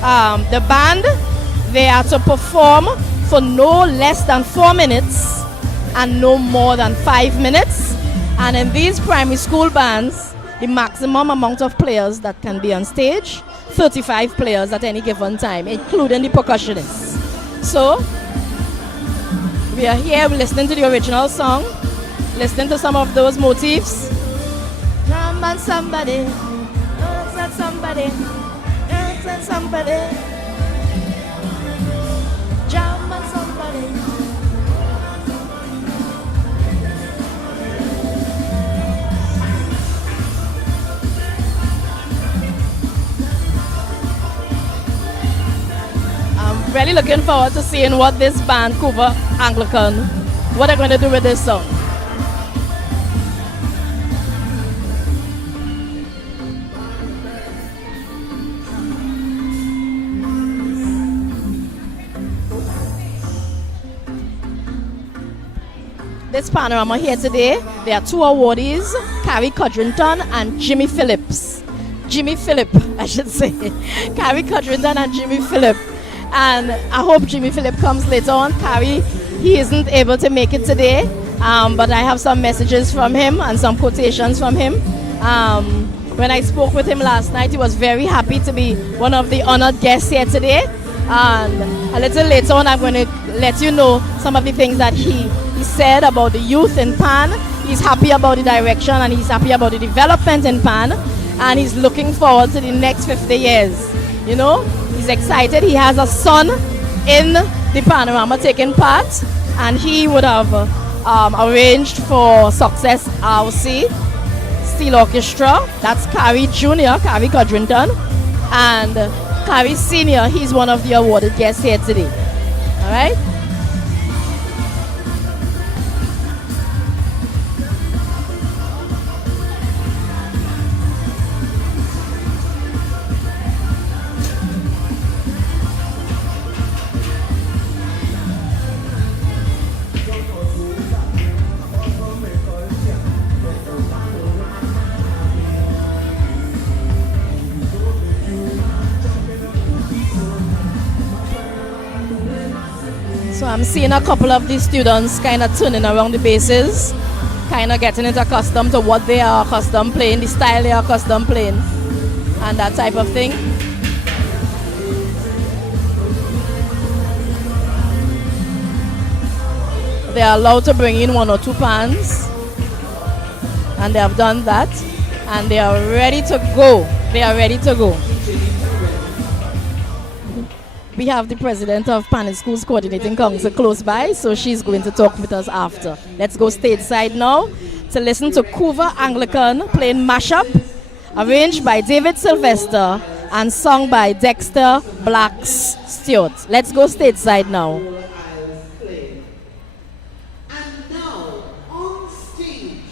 The band, they are to perform for no less than 4 minutes and no more than 5 minutes, and in these primary school bands, the maximum amount of players that can be on stage, 35 players at any given time, including the percussionists. So we are here listening to the original song, listening to some of those motifs. Drum on somebody, dance on somebody, dance on somebody, jump on somebody. I'm really looking forward to seeing what this band, Couva Anglican, what they're going to do with this song. This panorama here today, there are 2 awardees, Carrie Codrington and Jimmy Phillips. Jimmy Phillip, I should say. Carrie Codrington and Jimmy Phillip. And I hope Jimmy Phillip comes later on. Carrie, he isn't able to make it today, but I have some messages from him and some quotations from him. When I spoke with him last night, he was very happy to be one of the honored guests here today. And a little later on, I'm going to let you know some of the things that he said about the youth in Pan. He's happy about the direction and he's happy about the development in Pan. And he's looking forward to the next 50 years. You know, he's excited. He has a son in the panorama taking part, and he would have arranged for Success RC Steel Orchestra. That's Carrie Jr., Carrie Codrington, and Carrie Sr., he's one of the awarded guests here today. All right? So I'm seeing a couple of these students kind of turning around the bases, kind of getting it accustomed to what they are accustomed playing, the style they are accustomed playing, and that type of thing. They are allowed to bring in 1 or 2 pans, and they have done that, and they are ready to go. They are ready to go. We have the president of Pan Schools Coordinating Council close by, so she's going to talk with us after. Let's go stateside now to listen to Couva Anglican playing Mashup, arranged by David Sylvester and sung by Dexter Blacks Stewart. Let's go stateside now. And now, on stage,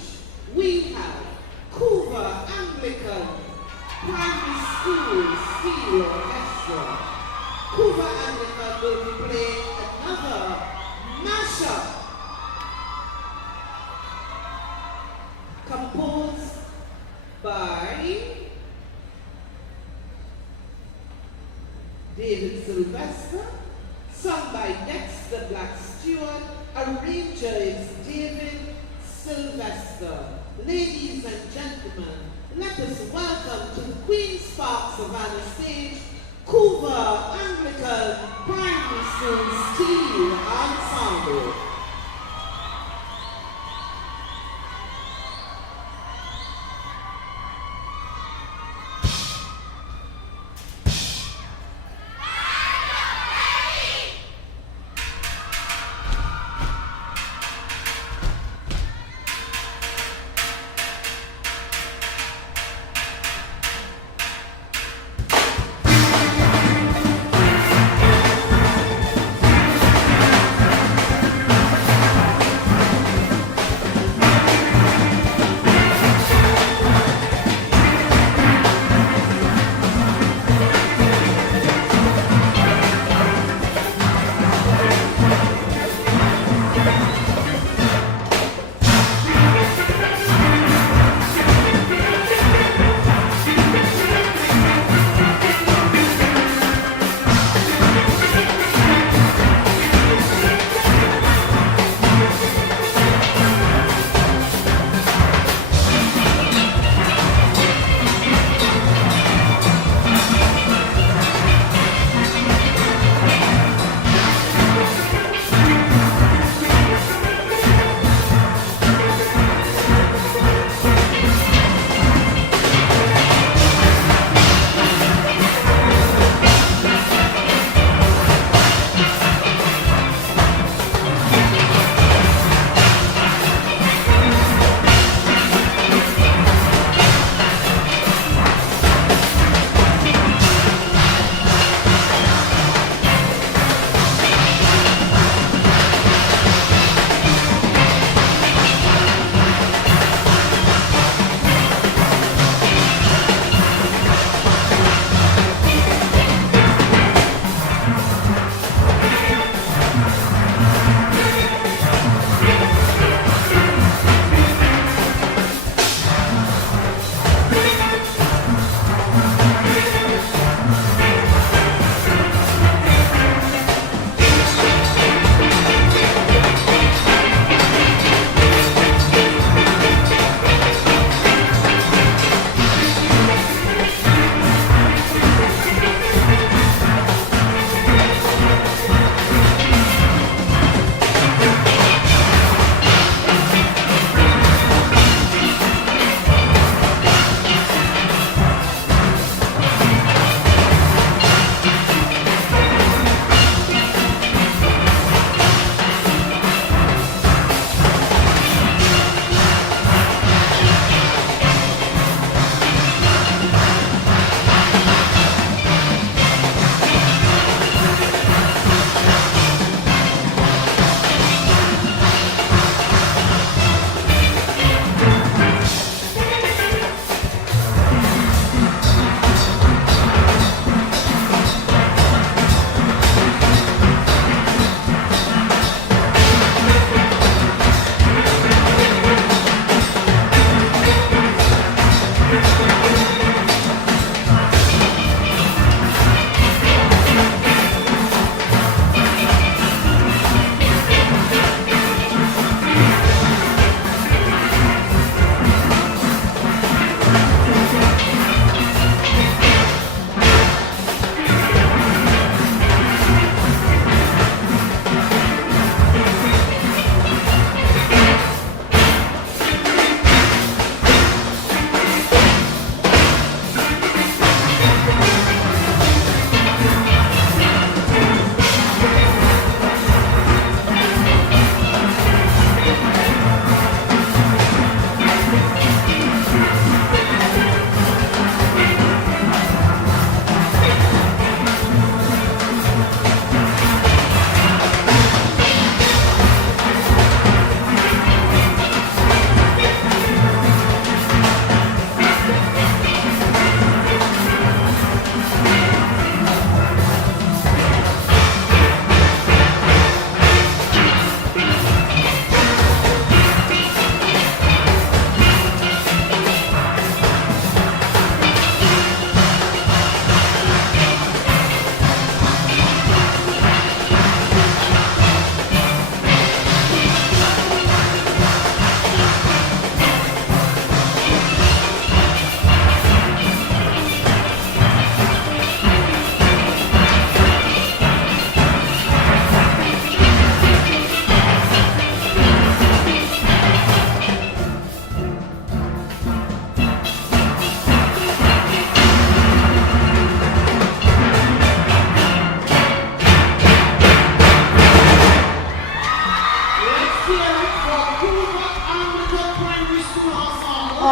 we have Couva Anglican Primary School Steel Orchestra. Couva Anglican will be playing another mashup composed by David Sylvester, sung by Dexter Black Stewart, arranger is David Sylvester. Ladies and gentlemen, let us welcome to the Queen's Park Savannah stage, Couva Anglican Primary School Steel Ensemble.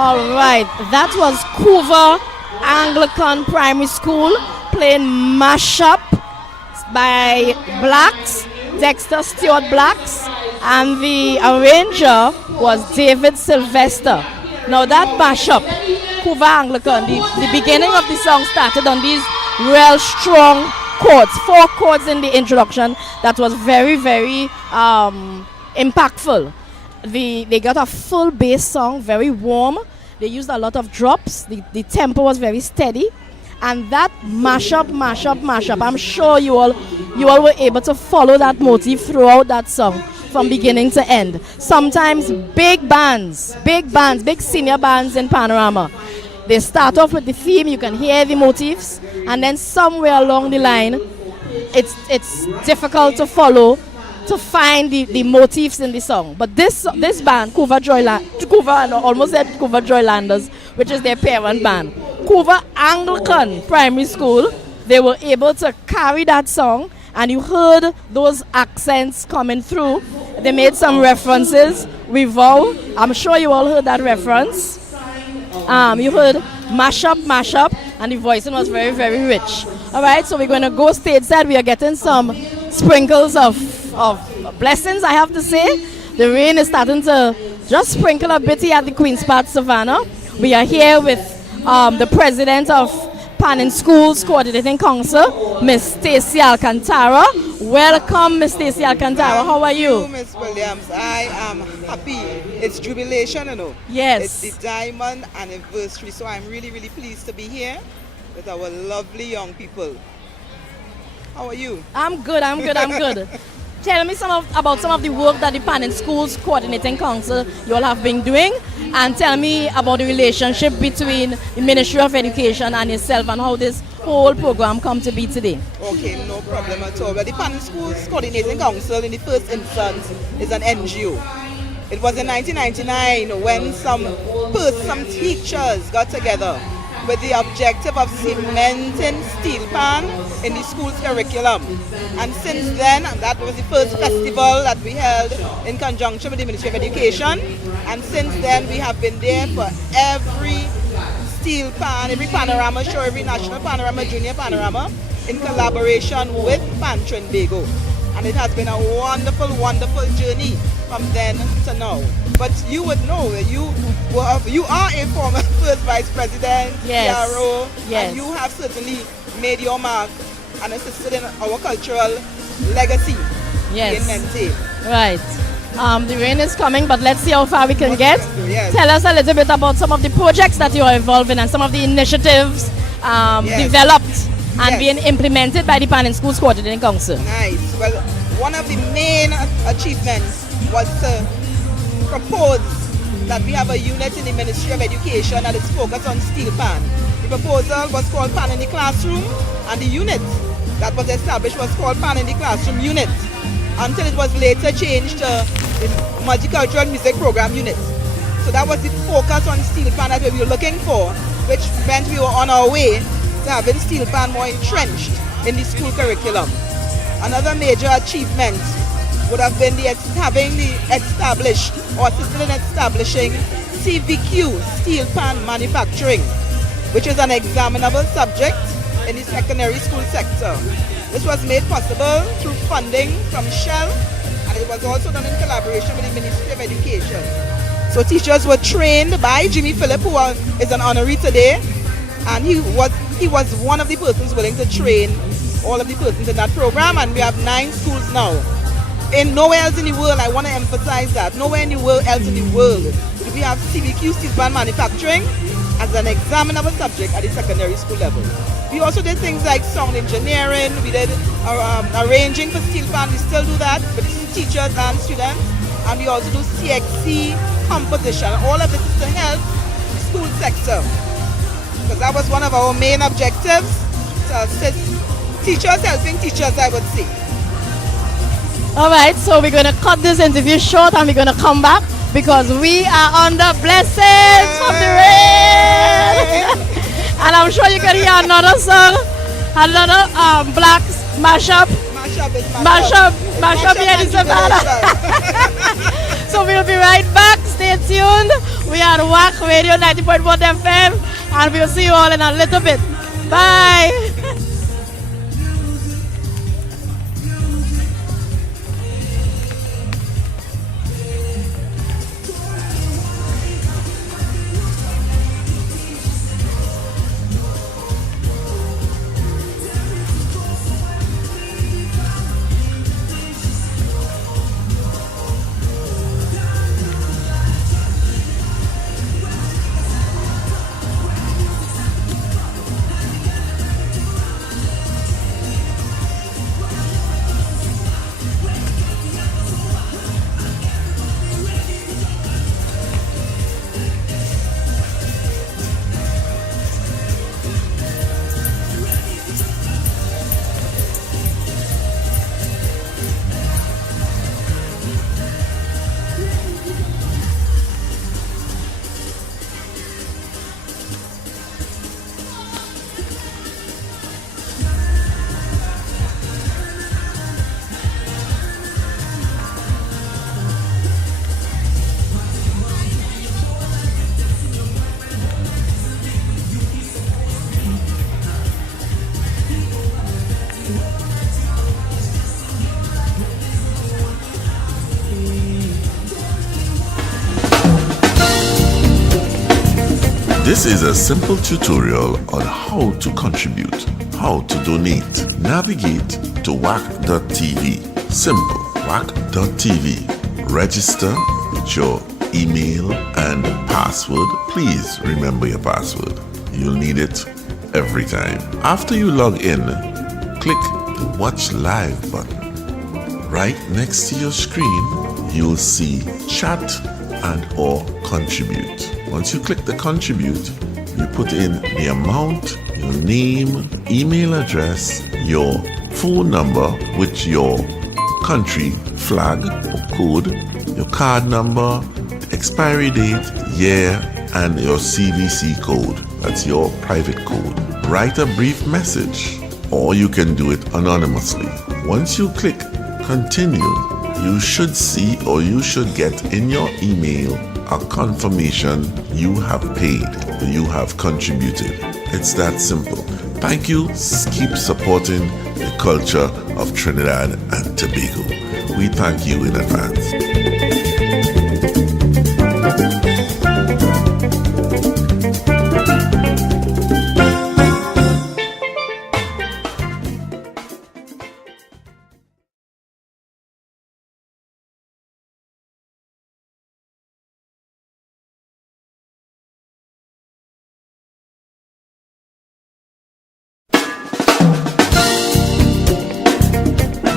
All right, that was Couva Anglican Primary School playing Mashup by Blacks, Dexter Stewart Blacks, and the arranger was David Sylvester. Now that mashup, Couva Anglican, the beginning of the song started on these real strong chords, 4 chords in the introduction that was very, very impactful. They got a full bass song, very warm. They used a lot of drops. The tempo was very steady. And that mashup, I'm sure you all were able to follow that motif throughout that song from beginning to end. Sometimes big senior bands in Panorama, they start off with the theme, you can hear the motifs, and then somewhere along the line, it's difficult to follow, to find the motifs in the song. But this band, Couva Joylanders, which is their parent band, Couva Anglican Primary School, they were able to carry that song, and you heard those accents coming through. They made some references. We vow. I'm sure you all heard that reference. You heard mashup, and the voicing was very, very rich. All right, so we're going to go stateside. We are getting some sprinkles of blessings, I have to say. The rain is starting to just sprinkle a bit here at the Queen's Park Savannah. We are here with the president of Panin Schools Coordinating Council, Miss Stacy Alcantara. Welcome, Miss Stacy Alcantara. How are you? Thank you, Miss Williams. I am happy. It's jubilation, you know. Yes. It's the diamond anniversary, so I'm really, really pleased to be here with our lovely young people. How are you? I'm good. Tell me about some of the work that the Panin Schools Coordinating Council you all have been doing, and tell me about the relationship between the Ministry of Education and yourself and how this whole program come to be today. Okay, no problem at all. Well, the Panin Schools Coordinating Council in the first instance is an NGO. It was in 1999 when some teachers got together with the objective of cementing steel pan in the school's curriculum. And since then, that was the first festival that we held in conjunction with the Ministry of Education. And since then, we have been there for every steel pan, every panorama show, every national panorama, junior panorama, in collaboration with Pan Trinbago. And it has been a wonderful, wonderful journey from then to now. But you would know that you are a former first vice president, yes. PRO, yes. And you have certainly made your mark and assisted in our cultural legacy yes. in Mente. Right. The rain is coming, but let's see how far we can get. Yes. Tell us a little bit about some of the projects that you are involved in and some of the initiatives developed and being implemented by the Panin Schools Coordinating Council. Nice. Well, one of the main achievements was to propose that we have a unit in the Ministry of Education that is focused on steel pan. The proposal was called Pan in the Classroom, and the unit that was established was called Pan in the Classroom Unit, until it was later changed to the Multicultural Music Program Unit. So that was the focus on steel pan that we were looking for, which meant we were on our way to having steel pan more entrenched in the school curriculum. Another major achievement would have been having established or assisted in establishing CVQ, steel pan manufacturing, which is an examinable subject in the secondary school sector. This was made possible through funding from Shell, and it was also done in collaboration with the Ministry of Education. So teachers were trained by Jimmy Phillip, who is an honoree today, and he was one of the persons willing to train all of the persons in that program, and we have 9 schools now. In nowhere else in the world, I want to emphasize that, nowhere else in the world do we have CVQ, steel pan manufacturing, as an examinable subject at the secondary school level. We also did things like sound engineering, we did arranging for steel pan, we still do that with teachers and students, and we also do CXC composition. All of this is to help the school sector, because that was one of our main objectives, to assist teachers helping teachers, I would say. All right, so we're going to cut this interview short and we're going to come back because we are under blessings from the rain. And I'm sure you can hear another song, another Blacks mashup. Mashup here in Savannah. So we'll be right back. Stay tuned. We are WAC Radio 90.1 FM, and we'll see you all in a little bit. Bye. This is a simple tutorial on how to contribute, how to donate. Navigate to WAC.tv. Simple. WAC.tv. Register with your email and password. Please remember your password. You'll need it every time. After you log in, click the Watch Live button. Right next to your screen, you'll see Chat and or Contribute. Once you click the Contribute, you put in the amount, your name, email address, your phone number with your country flag or code, your card number, expiry date, year, and your CVC code. That's your private code. Write a brief message, or you can do it anonymously. Once you click Continue, you should see or you should get in your email a confirmation you have paid or you have contributed. It's that simple. Thank you. Keep supporting the culture of Trinidad and Tobago. We thank you in advance.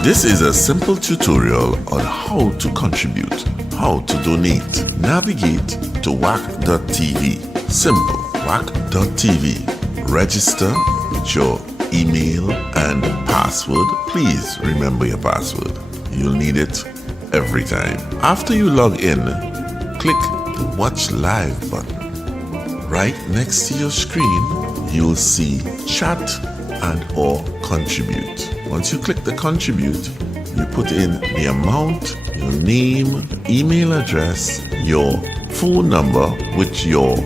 This is a simple tutorial on how to contribute, how to donate. Navigate to WAC.tv. Simple. WAC.tv. Register with your email and password. Please remember your password. You'll need it every time. After you log in, click the Watch Live button. Right next to your screen, you'll see Chat and or Contribute. Once you click the Contribute, you put in the amount, your name, email address, your phone number with your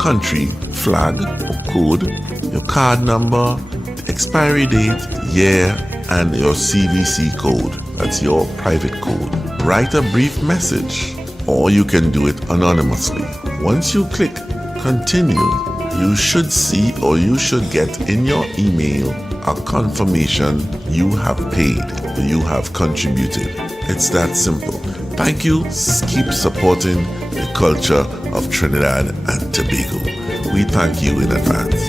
country flag or code, your card number, the expiry date, year, and your CVC code. That's your private code. Write a brief message, or you can do it anonymously. Once you click Continue, you should see or you should get in your email a confirmation you have paid or you have contributed. It's that simple. Thank you. Keep supporting the culture of Trinidad and Tobago. We thank you in advance.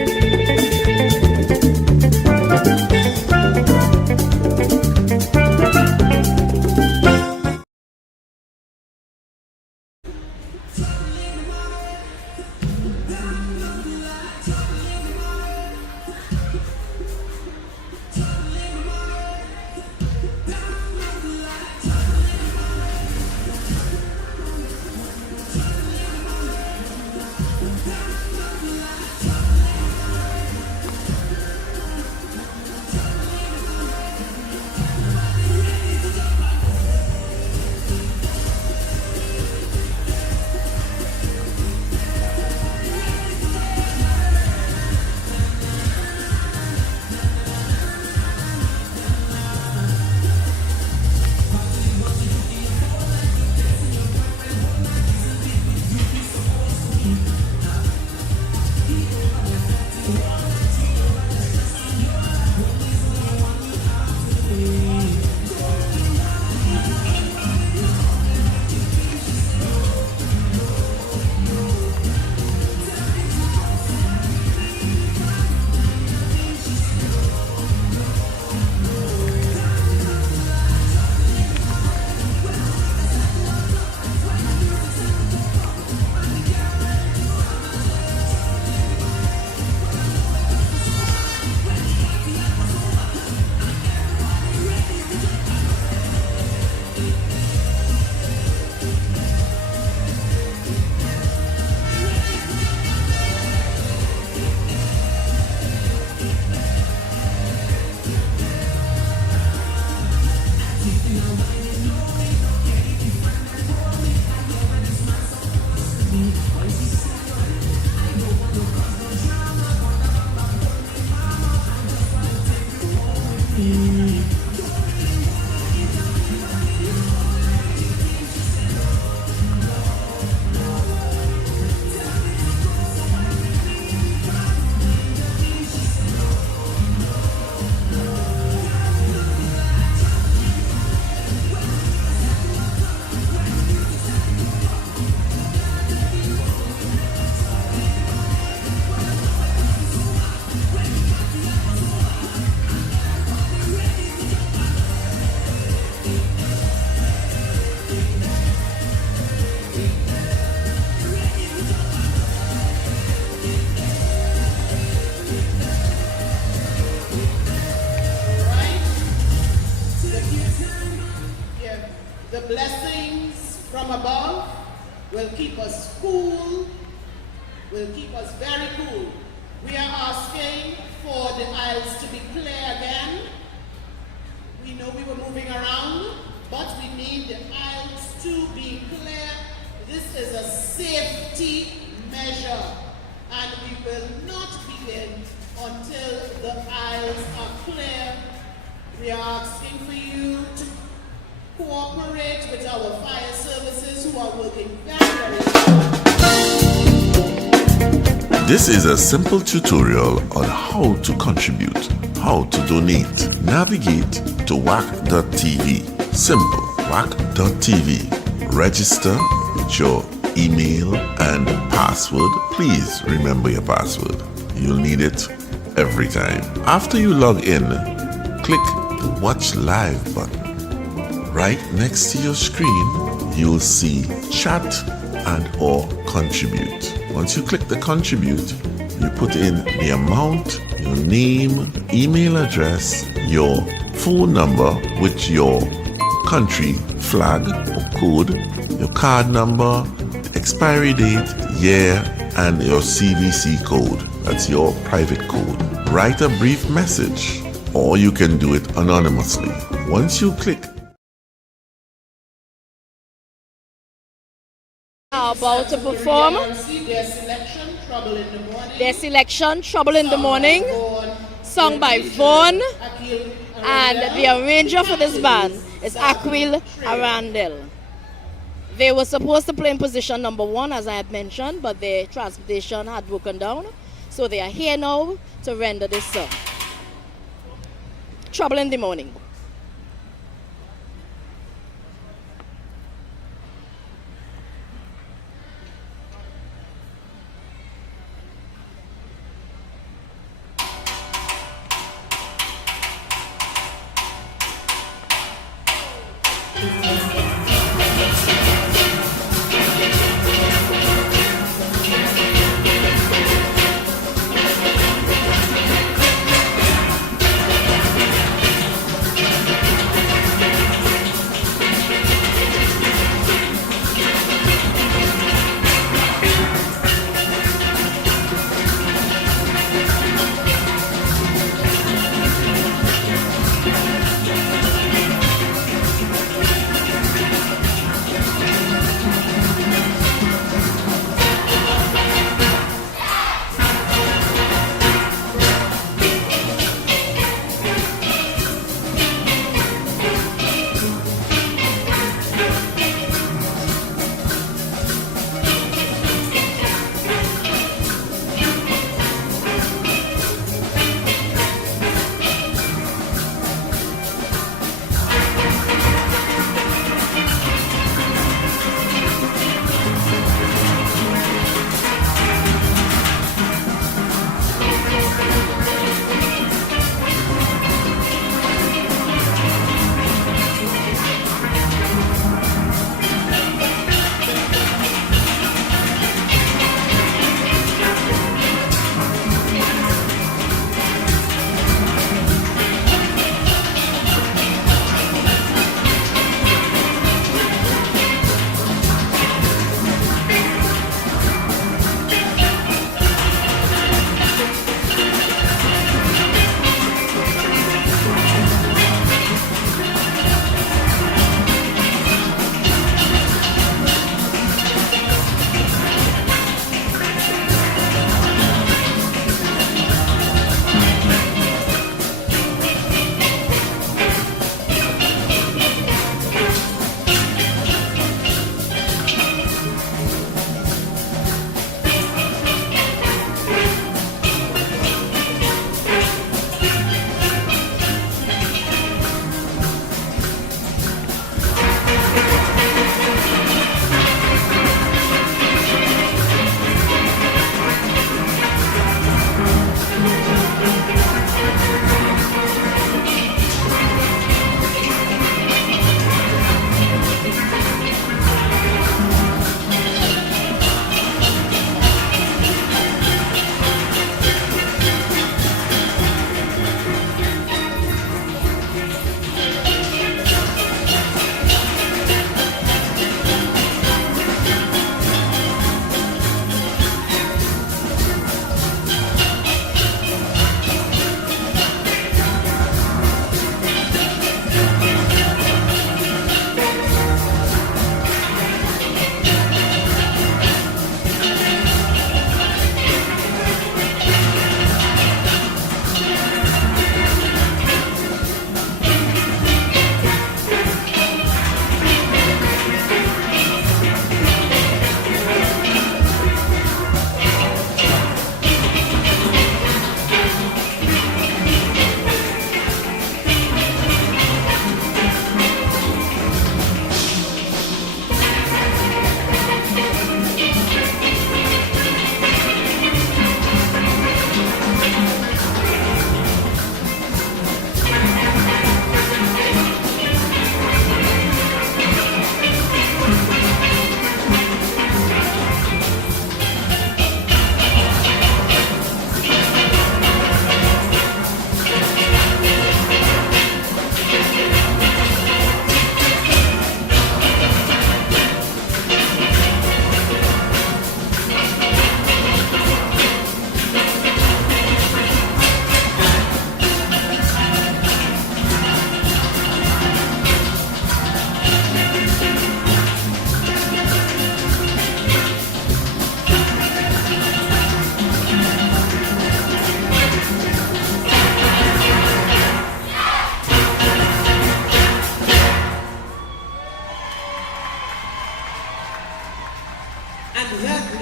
blessings from above will keep us cool, will keep us very cool. We are asking for the aisles to be clear again. We know we were moving around, but we need the aisles to be clear. This is a safety measure, and we will not begin until the aisles are clear. We are asking for you to cooperate with our fire services who are working very, very hard. This is a simple tutorial on how to contribute, how to donate. Navigate to WAC.tv. Simple, WAC.tv. Register with your email and password. Please remember your password. You'll need it every time. After you log in, click the Watch Live button. Right next to your screen, you'll see Chat and or Contribute. Once you click the Contribute, you put in the amount, your name, email address, your phone number with your country flag or code, your card number, expiry date, year, and your CVC code. That's your private code. Write a brief message, or you can do it anonymously. Once you click about to perform Their selection, Trouble in the Morning. their selection, Trouble in the Morning, sung by Vaughn, and the arranger for this band is Aquil Arandel. They were supposed to play in position number 1, as I had mentioned, but their transportation had broken down, so they are here now to render this song. Trouble in the Morning.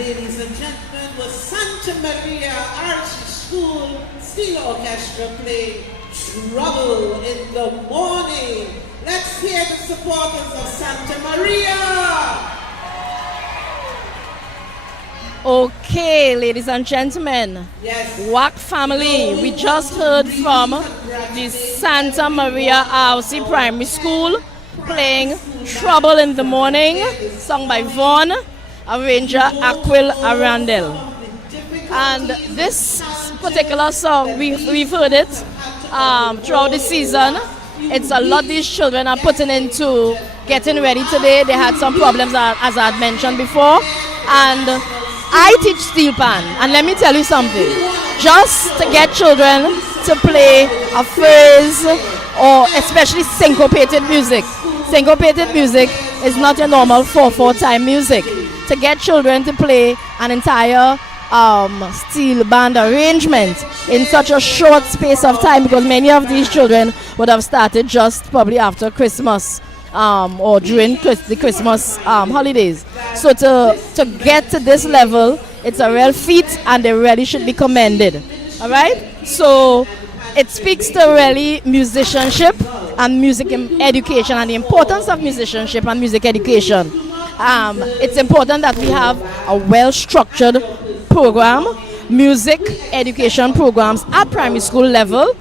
ladies and gentlemen, was Santa Maria Arts School Steel Orchestra playing Trouble in the Morning. Let's hear the supporters of Santa Maria. Okay, ladies and gentlemen, Yes. WAC family, we just heard from the Santa Maria RC Primary School playing Trouble in the Morning, sung by Vaughn, arranger Aquil Arundel. And this particular song, we've heard it throughout the season. It's a lot these children are putting into getting ready today. They had some problems, as I had mentioned before. And I teach steel pan, and let me tell you something. Just to get children to play a phrase, or especially syncopated music. Syncopated music is not your normal 4/4 time music. To get children to play an entire steel band arrangement in such a short space of time, because many of these children would have started just probably after Christmas or during the Christmas holidays. So to get to this level, it's a real feat, and they really should be commended. All right? So it speaks to really musicianship and music education, and the importance of musicianship and music education. It's important that we have a well-structured program, music education programs at primary school level.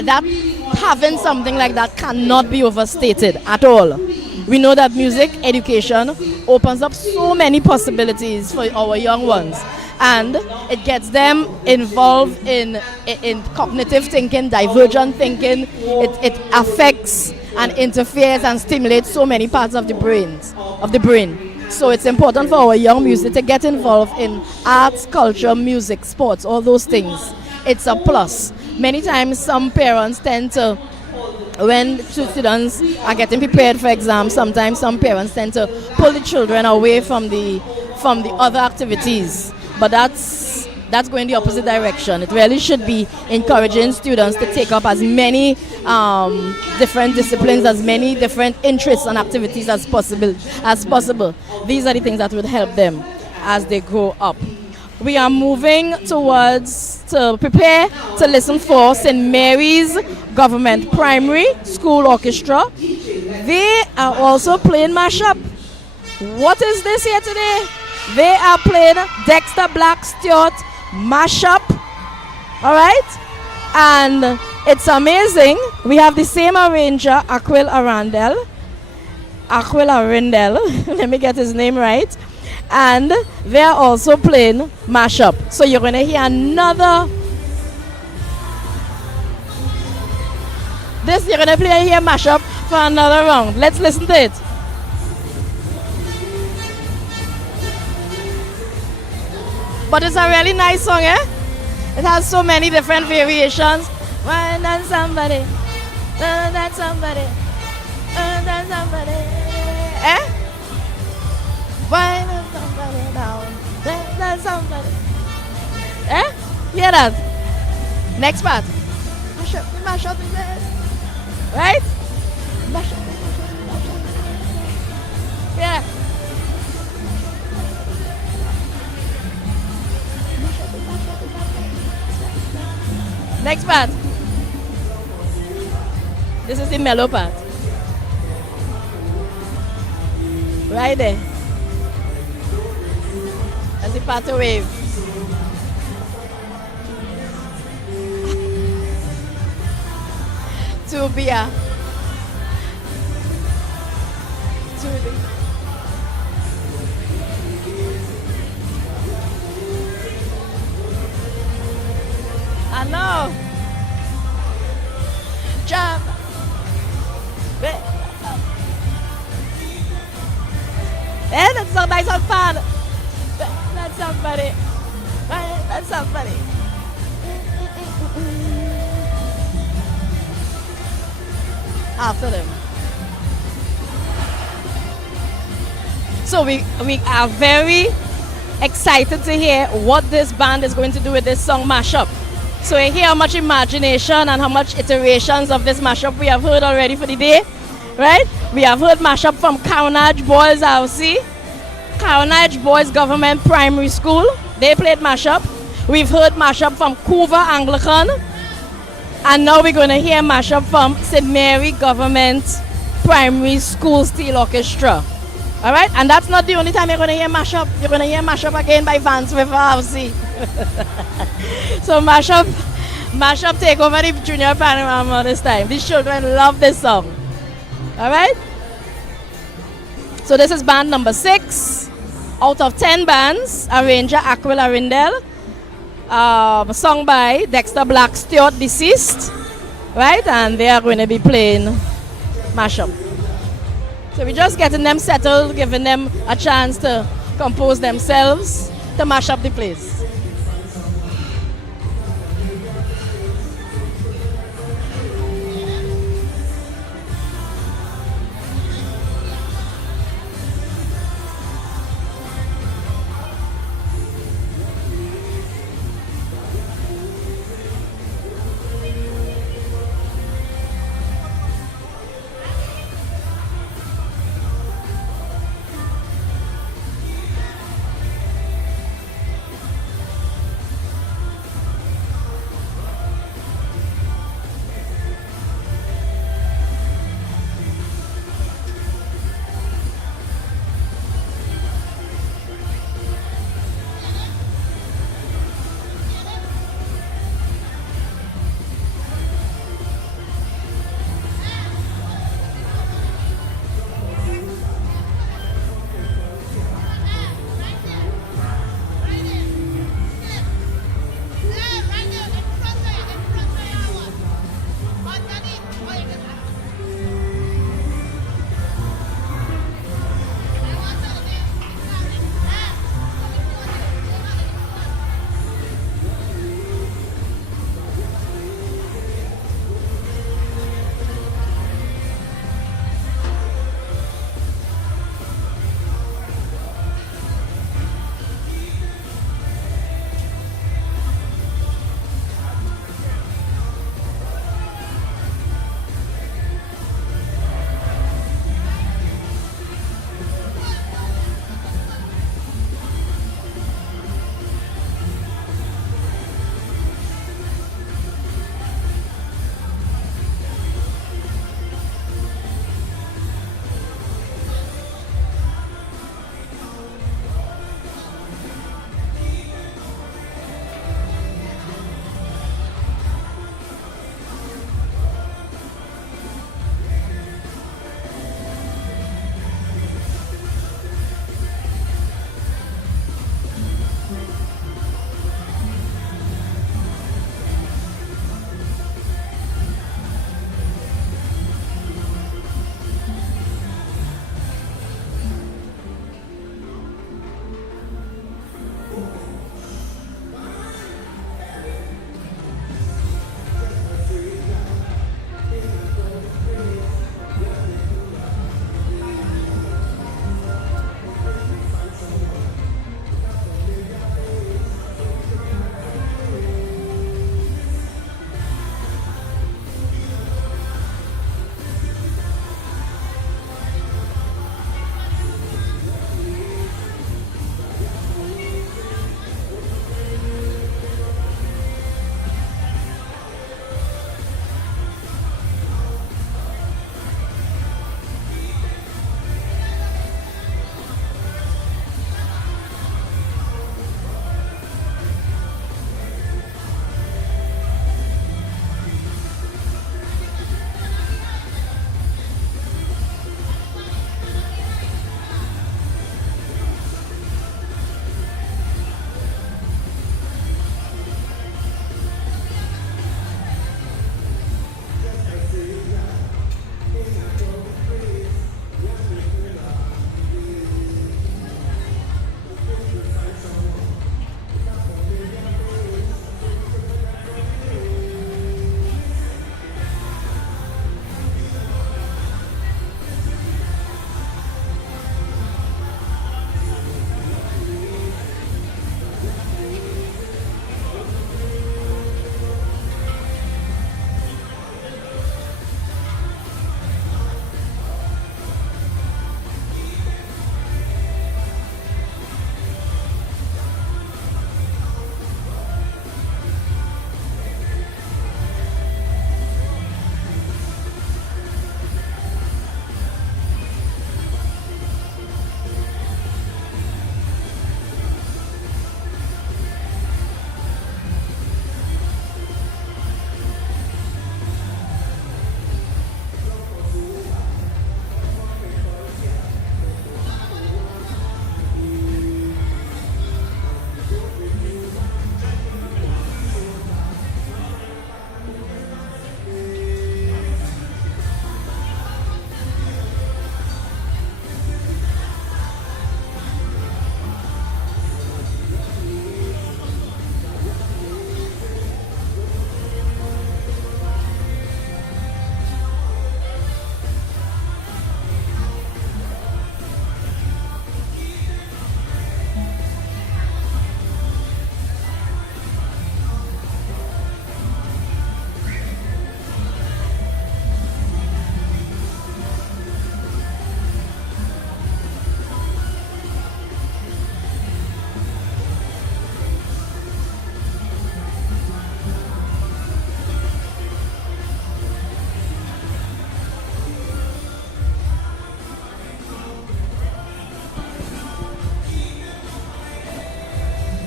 That having something like that cannot be overstated at all. We know that music education opens up so many possibilities for our young ones, and it gets them involved in cognitive thinking, divergent thinking. It affects and interferes and stimulates so many parts of the brain. So it's important for our young music to get involved in arts, culture, music, sports, all those things. It's a plus. Many times some parents tend to, when students are getting prepared for exams, sometimes some parents tend to pull the children away from the other activities. But that's going the opposite direction. It really should be encouraging students to take up as many different disciplines, as many different interests and activities as possible. These are the things that would help them as they grow up. We are moving towards to prepare to listen for St. Mary's Government Primary School Orchestra. They are also playing mashup. What is this here today? They are playing Dexter Black Stewart mashup. All right? And it's amazing. We have the same arranger, Aquil Arundel. Let me get his name right. And they're also playing mashup. So you're going to hear another. You're going to play here mashup for another round. Let's listen to it. But it's a really nice song, eh? It has so many different variations. Why not somebody? That's somebody. That's somebody. Eh? Why not somebody now? That's somebody. Eh? Hear that? Next part. Mash up in there. Right? Mash up. Yeah. Next part. This is the mellow part. Right there. That's the part to wave. To beer. To the. I know. Jump. That's so nice and fun. That's somebody. That's somebody. After them. So we are very excited to hear what this band is going to do with this song mashup. So you hear how much imagination and how much iterations of this mashup we have heard already for the day, right? We have heard mashup from Carnage Boys RC, Carnage Boys Government Primary School. They played mashup. We've heard mashup from Couva Anglican. And now we're going to hear mashup from St. Mary Government Primary School Steel Orchestra. All right? And that's not the only time you're going to hear mashup. You're going to hear mashup again by Vance with RC. So mashup take over the junior panorama this time. These children love this song. All right? So this is band number 6 out of 10 bands. Arranger Aquila Rindell. Sung by Dexter Black Stewart, deceased. Right? And they are going to be playing mashup. So we're just getting them settled, giving them a chance to compose themselves, to mash up the place.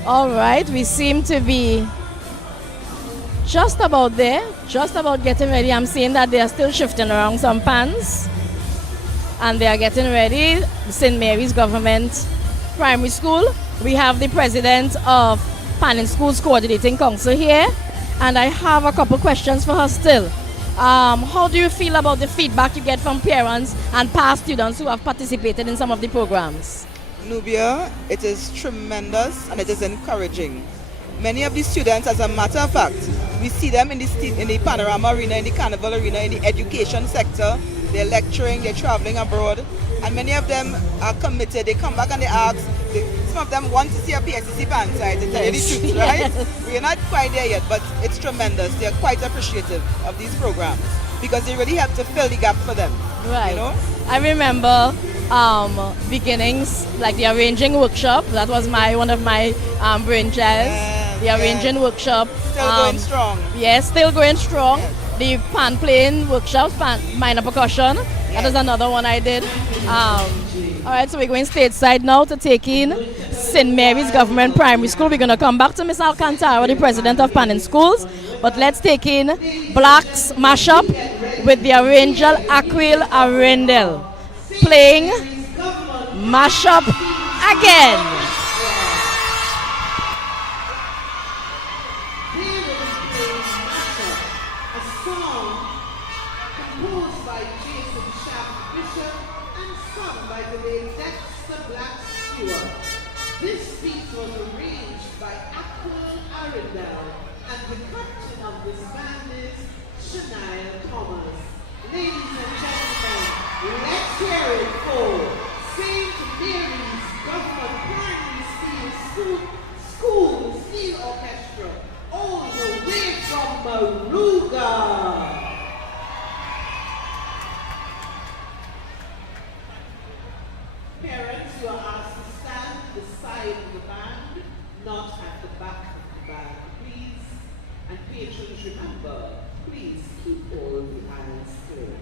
All right, we seem to be just about there, just about getting ready. I'm seeing that they are still shifting around some pans and they are getting ready. St. Mary's Government Primary School. We have the president of Panning Schools Coordinating Council here, and I have a couple questions for her still. How do you feel about the feedback you get from parents and past students who have participated in some of the programs? Nubia, it is tremendous and it is encouraging. Many of the students, as a matter of fact, we see them in the panorama arena, in the carnival arena, in the education sector. They're lecturing, they're traveling abroad, and many of them are committed. They come back and they ask, some of them want to see a PSCC band side, to tell you the truth, right? Yes. We're not quite there yet, but it's tremendous. They're quite appreciative of these programs because they really help to fill the gap for them. Right. You know? I remember beginnings, like the arranging workshop. That was one of my brainchilds. The arranging workshop. Still going strong. Yes, still going strong. Yes. The pan playing workshops, minor percussion. Yes. That is another one I did. All right, so we're going stateside now to take in St. Mary's Government Primary School. We're going to come back to Miss Alcantara, the president of Panning Schools. But let's take in Black's mashup with the arranger Aquil Arendel playing mashup again. This piece was arranged by Aquil Arendel, and the captain of this band is Shania Thomas. Ladies and gentlemen, let's hear it for St. Mary's Government Primary School Steel Orchestra, all the way from Maruga. Parents, you are asked to stand beside the band, not at the back of the band, please. And patrons, remember, please keep all the eyes clear.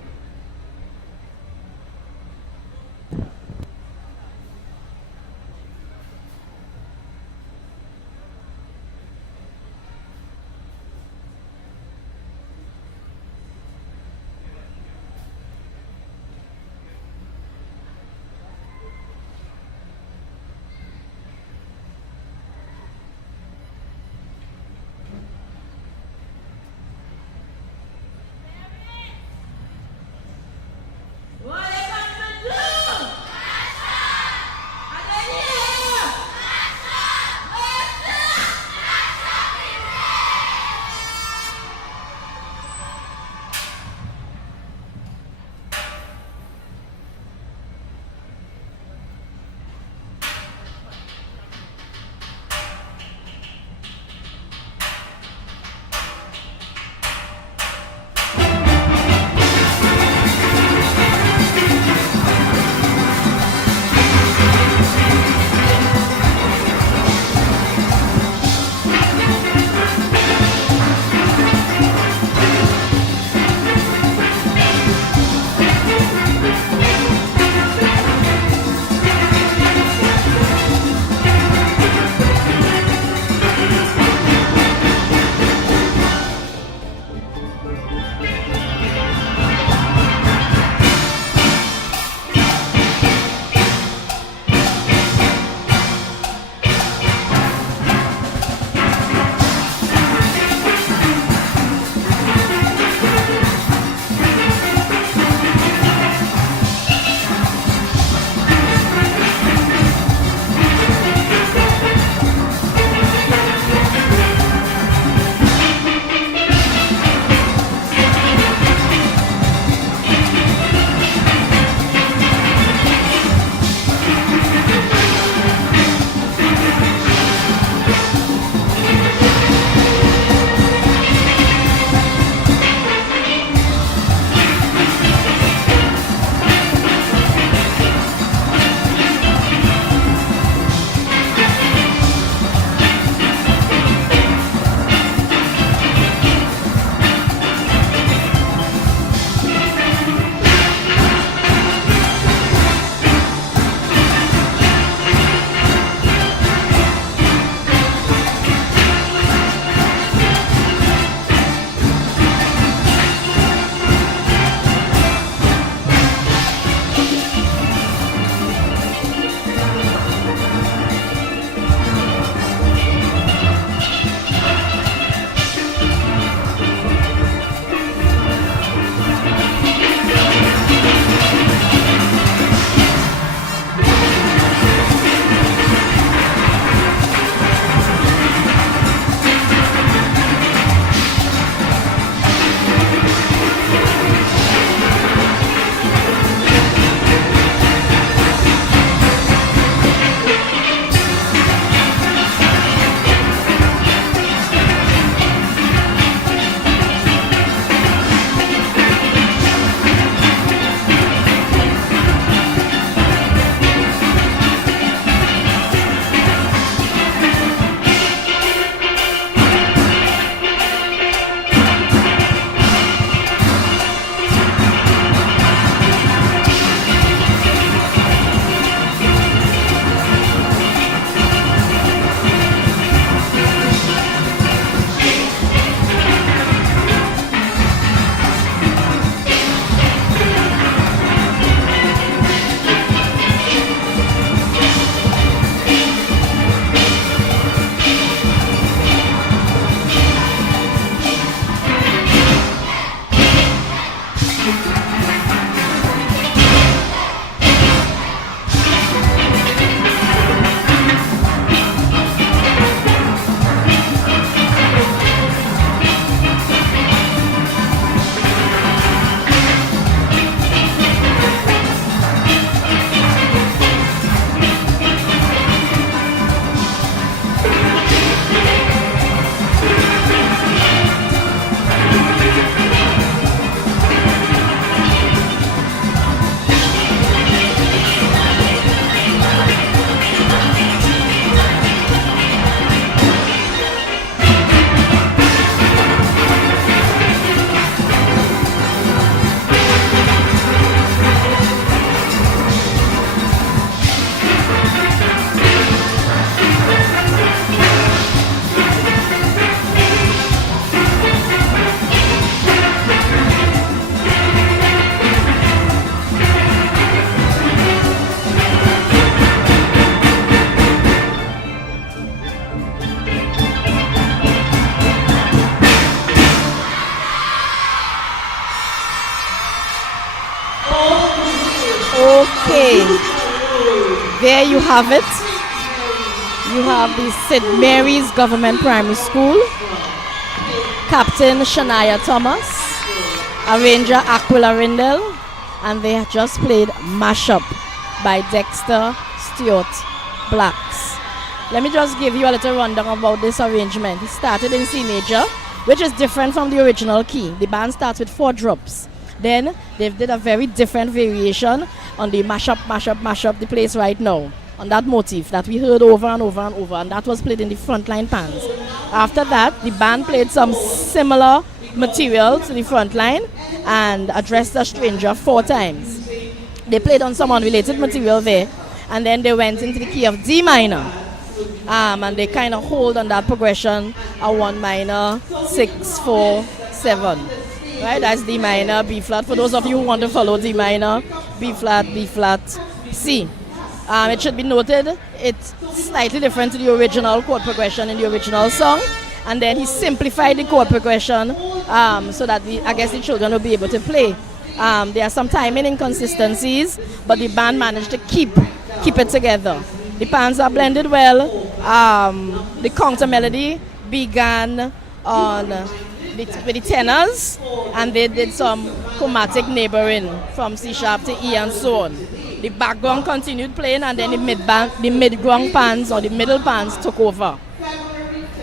Okay, there you have it. You have the St. Mary's Government Primary School, Captain Shania Thomas, arranger Aquila Rindell, and they just played Mashup by Dexter Stewart Blacks. Let me just give you a little rundown about this arrangement. It started in C major, which is different from the original key. The band starts with 4 drops. Then they did a very different variation on the mashup, the place right now, on that motif that we heard over and over and over, and that was played in the frontline pans. After that, the band played some similar material to the frontline and addressed a stranger 4 times. They played on some unrelated material there, and then they went into the key of D minor. And they kind of hold on that progression, a 1 minor, 6, 4, 7. Right, that's D minor, B flat. For those of you who want to follow D minor, B flat, C. It should be noted, it's slightly different to the original chord progression in the original song. And then he simplified the chord progression so that I guess the children will be able to play. There are some timing inconsistencies, but the band managed to keep it together. The pans are blended well. The counter melody began with the tenors, and they did some chromatic neighboring from C sharp to E and so on. The background continued playing, and then the mid-ground pans or the middle pans took over.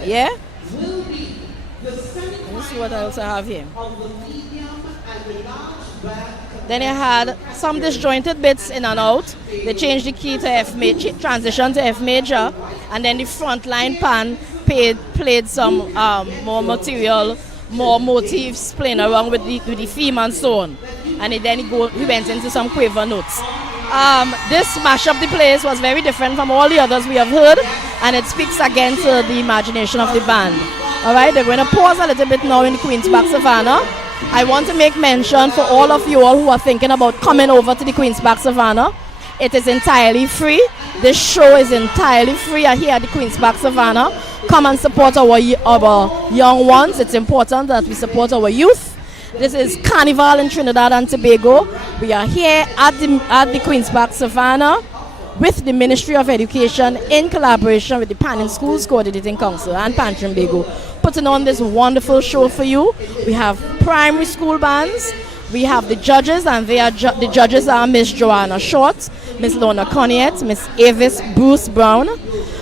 Yeah? Let's see what else I have here. Then I had some disjointed bits in and out. They changed the key to F major, transition to F major, and then the frontline pan played some more material, more motifs playing around with the theme and so on. And then he went into some quaver notes. This mashup the place was very different from all the others we have heard, and it speaks again to the imagination of the band. Alright, they're going to pause a little bit now in the Queen's Park Savannah. I want to make mention for all of you all who are thinking about coming over to the Queen's Park Savannah. It is entirely free. This show is entirely free here at the Queen's Park Savannah. Come and support our young ones. It's important that we support our youth. This is Carnival in Trinidad and Tobago. We are here at the Queen's Park Savannah with the Ministry of Education in collaboration with the Pan in Schools Coordinating Council and Pan Trimbago, putting on this wonderful show for you. We have primary school bands. We have the judges, and the judges are Miss Joanna Short, Miss Lorna Conniet, Miss Avis Bruce Brown,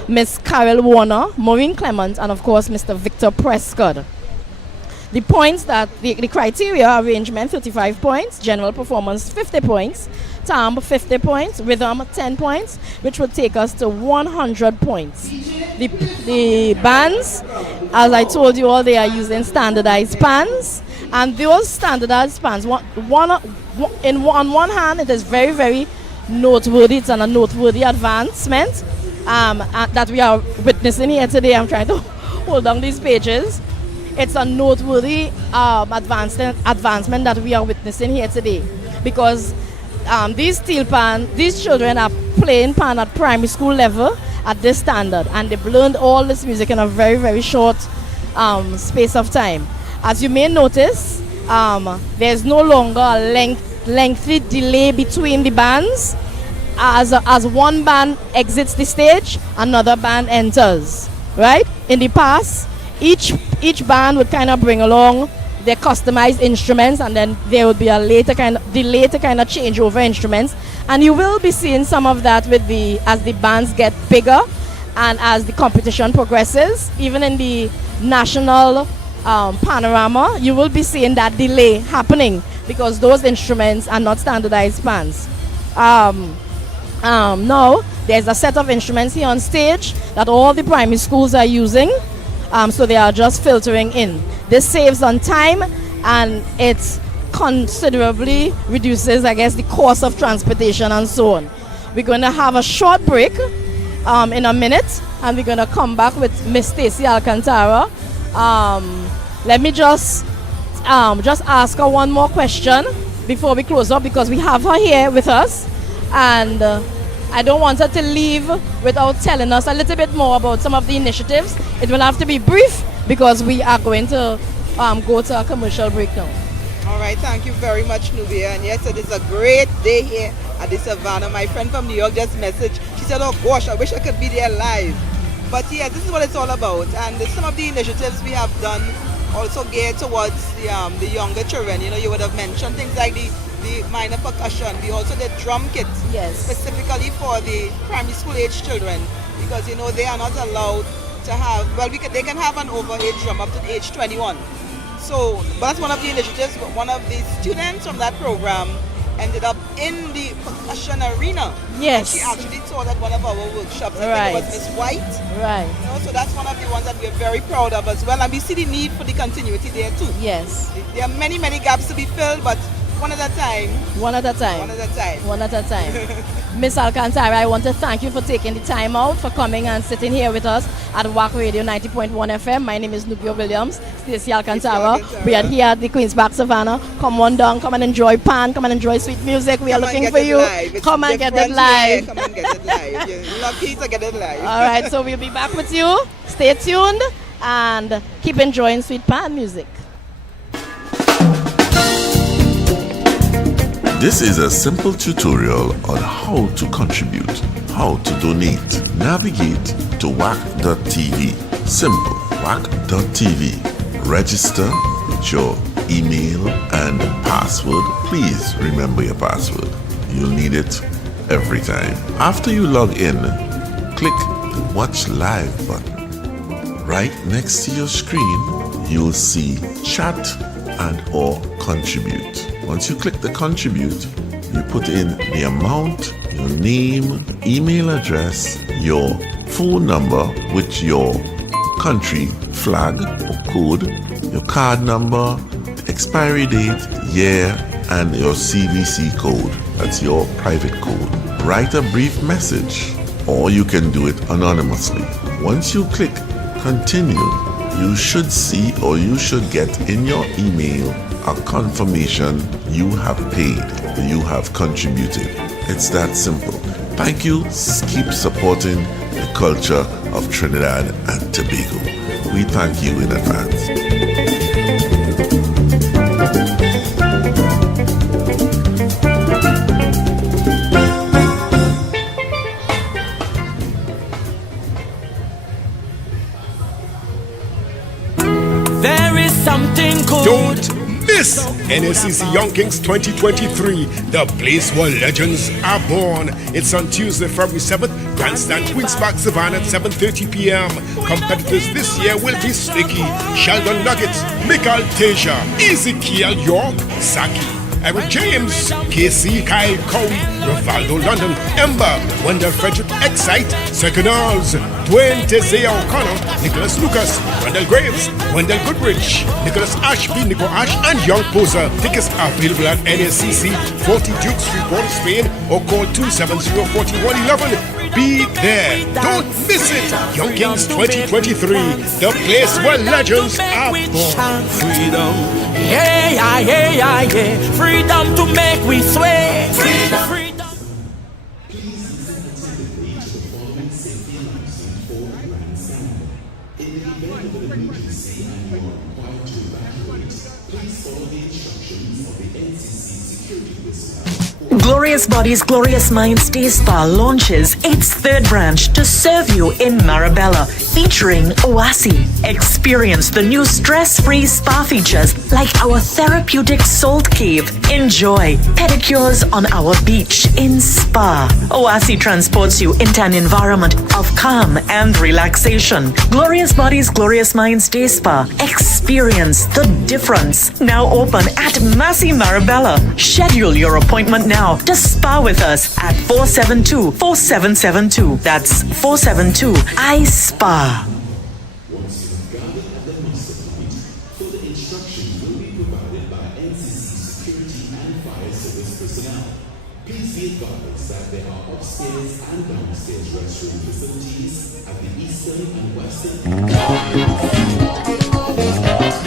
Miss Carol Warner, Maureen Clement, and of course Mr. Victor Prescott. The points that the criteria: arrangement 35 points, general performance 50 points, timbre 50 points, rhythm 10 points, which will take us to 100 points. The bands, as I told you all, they are using standardized pans, and those standardized pans, on one hand, it is very, very noteworthy. It's a noteworthy advancement that we are witnessing here today. I'm trying to hold down these pages. It's a noteworthy advancement that we are witnessing here today, because these children are playing pan at primary school level at this standard, and they've learned all this music in a very, very short space of time. As you may notice, there's no longer a lengthy delay between the bands. As one band exits the stage, another band enters. Right? In the past, each band would kind of bring along their customized instruments, and then there would be a delay to kind of change over instruments. And you will be seeing some of that as the bands get bigger and as the competition progresses. Even in the national panorama, you will be seeing that delay happening because those instruments are not standardized bands. Now, there's a set of instruments here on stage that all the primary schools are using, so they are just filtering in. This saves on time, and it considerably reduces, I guess, the cost of transportation and so on. We're going to have a short break in a minute, and we're going to come back with Miss Stacey Alcantara. Let me just ask her one more question before we close up, because we have her here with us, and I don't want her to leave without telling us a little bit more about some of the initiatives. It will have to be brief because we are going to go to a commercial break now. All right, thank you very much, Nubia. And yes, it is a great day here at the Savannah. My friend from New York just messaged. She said, oh gosh, I wish I could be there live. But yeah, this is what it's all about. And some of the initiatives we have done also geared towards the younger children. You know, you would have mentioned things like the minor percussion. We also did drum kits, Yes. specifically for the primary school age children, because you know they are not allowed to have, well, they can have an overage drum up to the age 21. So, but that's one of the initiatives. But one of the students from that program ended up in the percussion arena. Yes. And she actually taught at one of our workshops. I Right. think it was Miss White. Right. You know, so that's one of the ones that we're very proud of as well. And we see the need for the continuity there too. Yes. There are many, many gaps to be filled, but one at a time. One at a time. One at a time. One at a time. Miss Alcantara, I want to thank you for taking the time out, for coming and sitting here with us at WAC Radio 90.1 FM. My name is Nubia Williams, Stacey Alcantara. We are here at the Queen's Park Savannah. Come on down, come and enjoy pan, come and enjoy sweet music. We are looking for you. Come and get it live. Come and get it live. You're lucky to get it live. All right, so we'll be back with you. Stay tuned and keep enjoying sweet pan music. This is a simple tutorial on how to contribute, how to donate. Navigate to WAC.tv. Simple, WAC.tv. Register with your email and password. Please remember your password. You'll need it every time. After you log in, click the Watch Live button. Right next to your screen, you'll see Chat and or Contribute. Once you click the contribute, you put in the amount, your name, email address, your phone number with your country flag or code, your card number, expiry date, year, and your CVC code. That's your private code. Write a brief message, or you can do it anonymously. Once you click continue, you should see or you should get in your email a confirmation you have paid, you have contributed. It's that simple. Thank you. Keep supporting the culture of Trinidad and Tobago. We thank you in advance. There is something good. Don't miss NSCC Young Kings 2023, the place where legends are born. It's on Tuesday, February 7th, Grandstand Queen's Park Savannah at 7:30 p.m. Competitors this year will be Sticky, Sheldon Nuggets, Michael Teja, Ezekiel York, Saki, Eric James, KC, Kyle Cowie, Rivaldo London, Ember, Wendell Frederick Excite, Seconals, Dwayne Tezea O'Connor, Nicholas Lucas, Wendell Graves, Wendell Goodrich, Nicholas Ashby, Nico Ash, and Young Poser. Tickets are available at NSCC, 40 Duke Street, Port of Spain, or call 270-4111. Be there. Don't miss it. Young Kings 2023, the place where legends are born. Freedom. Yeah, yeah, yeah, yeah, yeah. Freedom to make we sway. Freedom. Glorious Bodies, Glorious Minds Day Spa launches its third branch to serve you in Marabella, featuring Oasi. Experience the new stress-free spa features like our therapeutic salt cave. Enjoy pedicures on our beach in Spa. Oasi transports you into an environment of calm and relaxation. Glorious Bodies, Glorious Minds Day Spa. Experience the difference. Now open at Massey Marabella. Schedule your appointment now to spa with us at 472-4772. That's 472 iSpa.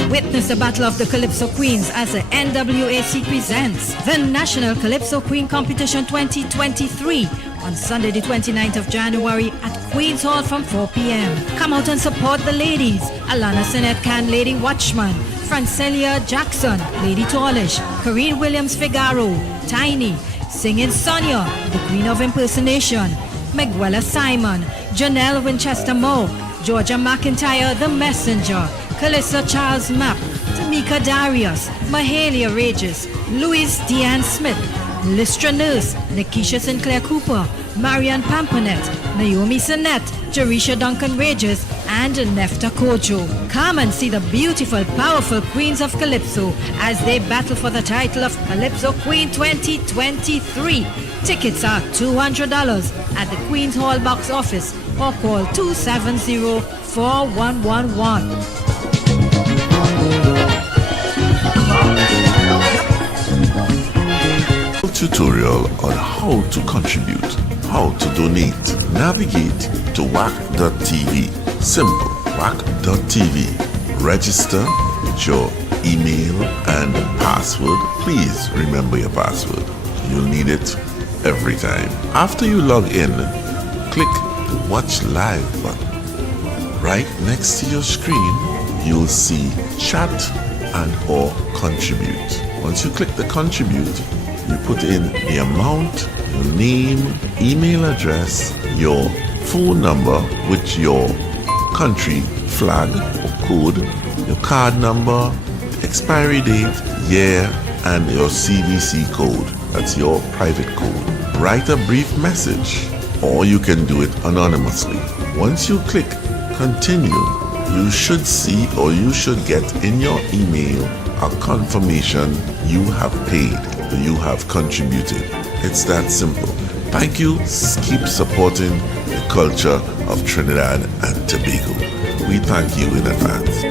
Witness the Battle of the Calypso Queens as the NWAC presents the National Calypso Queen Competition 2023 on Sunday the 29th of January at Queen's Hall from 4 p.m. Come out and support the ladies. Alana Sinet Can, Lady Watchman, Francelia Jackson, Lady Tallish, Corinne Williams Figaro, Tiny, Singing Sonia, the Queen of Impersonation, Miguela Simon, Janelle Winchester Moore, Georgia McIntyre, The Messenger, Calissa Charles Mapp, Tamika Darius, Mahalia Regis, Louise Deanne Smith, Listra Nurse, Nikisha Sinclair Cooper, Marianne Pamponet, Naomi Sinette, Jerisha Duncan Regis, and Nefta Kojo. Come and see the beautiful, powerful Queens of Calypso as they battle for the title of Calypso Queen 2023. Tickets are $200 at the Queen's Hall box office or call 270-4111. Tutorial on how to contribute, how to donate. Navigate to WAC.tv. Simple, WAC.tv. Register with your email and password. Please remember your password. You'll need it every time. After you log in, click the Watch Live button. Right next to your screen, you'll see Chat and or Contribute. Once you click the Contribute, you put in the amount, your name, email address, your phone number with your country flag or code, your card number, expiry date, year, and your CVC code. That's your private code. Write a brief message, or you can do it anonymously. Once you click Continue, you should see or you should get in your email a confirmation you have paid, you have contributed. It's that simple. Thank you. Keep supporting the culture of Trinidad and Tobago. We thank you in advance.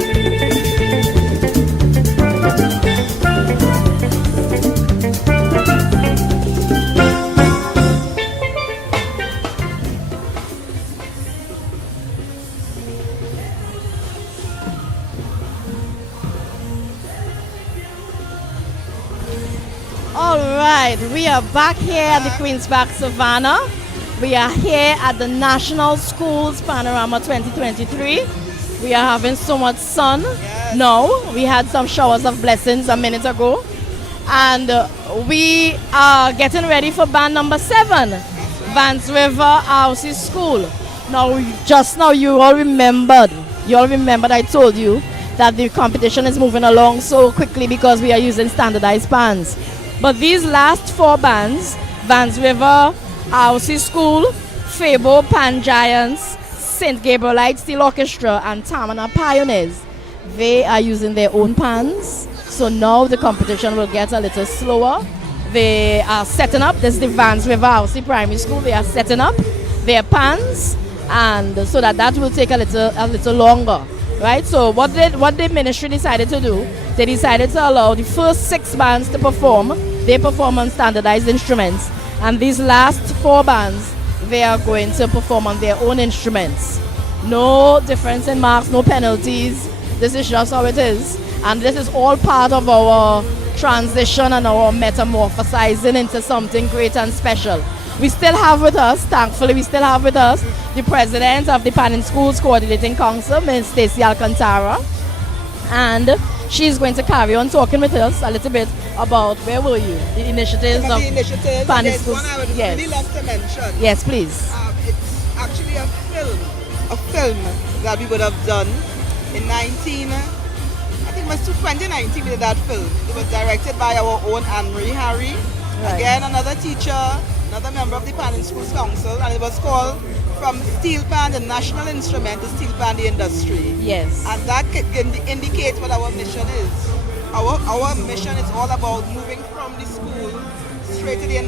All right, we are back here at the Queen's Park Savannah. We are here at the National Schools Panorama 2023. We are having so much sun. Yes. No, we had some showers of blessings a minute ago. And we are getting ready for band number 7, Vance River RC School. Now, just now you all remembered I told you that the competition is moving along so quickly because we are using standardized bands. But these last 4 bands, Vance River RC School, Fabo Pan Giants, St. Gabrielite Steel Orchestra, and Tamana Pioneers, they are using their own pans. So now the competition will get a little slower. They are setting up, this is the Vance River RC Primary School, they are setting up their pans, and so that will take a little longer. Right, so what the ministry decided to do, they decided to allow the first 6 bands to perform. They perform on standardized instruments, and these last 4 bands, they are going to perform on their own instruments. No difference in marks, no penalties. This is just how it is, and this is all part of our transition and our metamorphosizing into something great and special. We still have with us, thankfully, the president of the Pan Schools Coordinating Council, Ms. Stacey Alcantara. And she's going to carry on talking with us a little bit about, where were you? The initiatives of Pan Schools. One I would really love to mention. Yes, please. It's actually a film that we would have done in 2019 we did that film. It was directed by our own Anne-Marie Harry. Right. Again, another teacher, another member of the Pan Schools Council, and it was called From Steel Pan, the National Instrument, to Steel Pan, the Industry. Yes. And that indicates what our mission is. Our mission is all about moving from the school straight to the industry.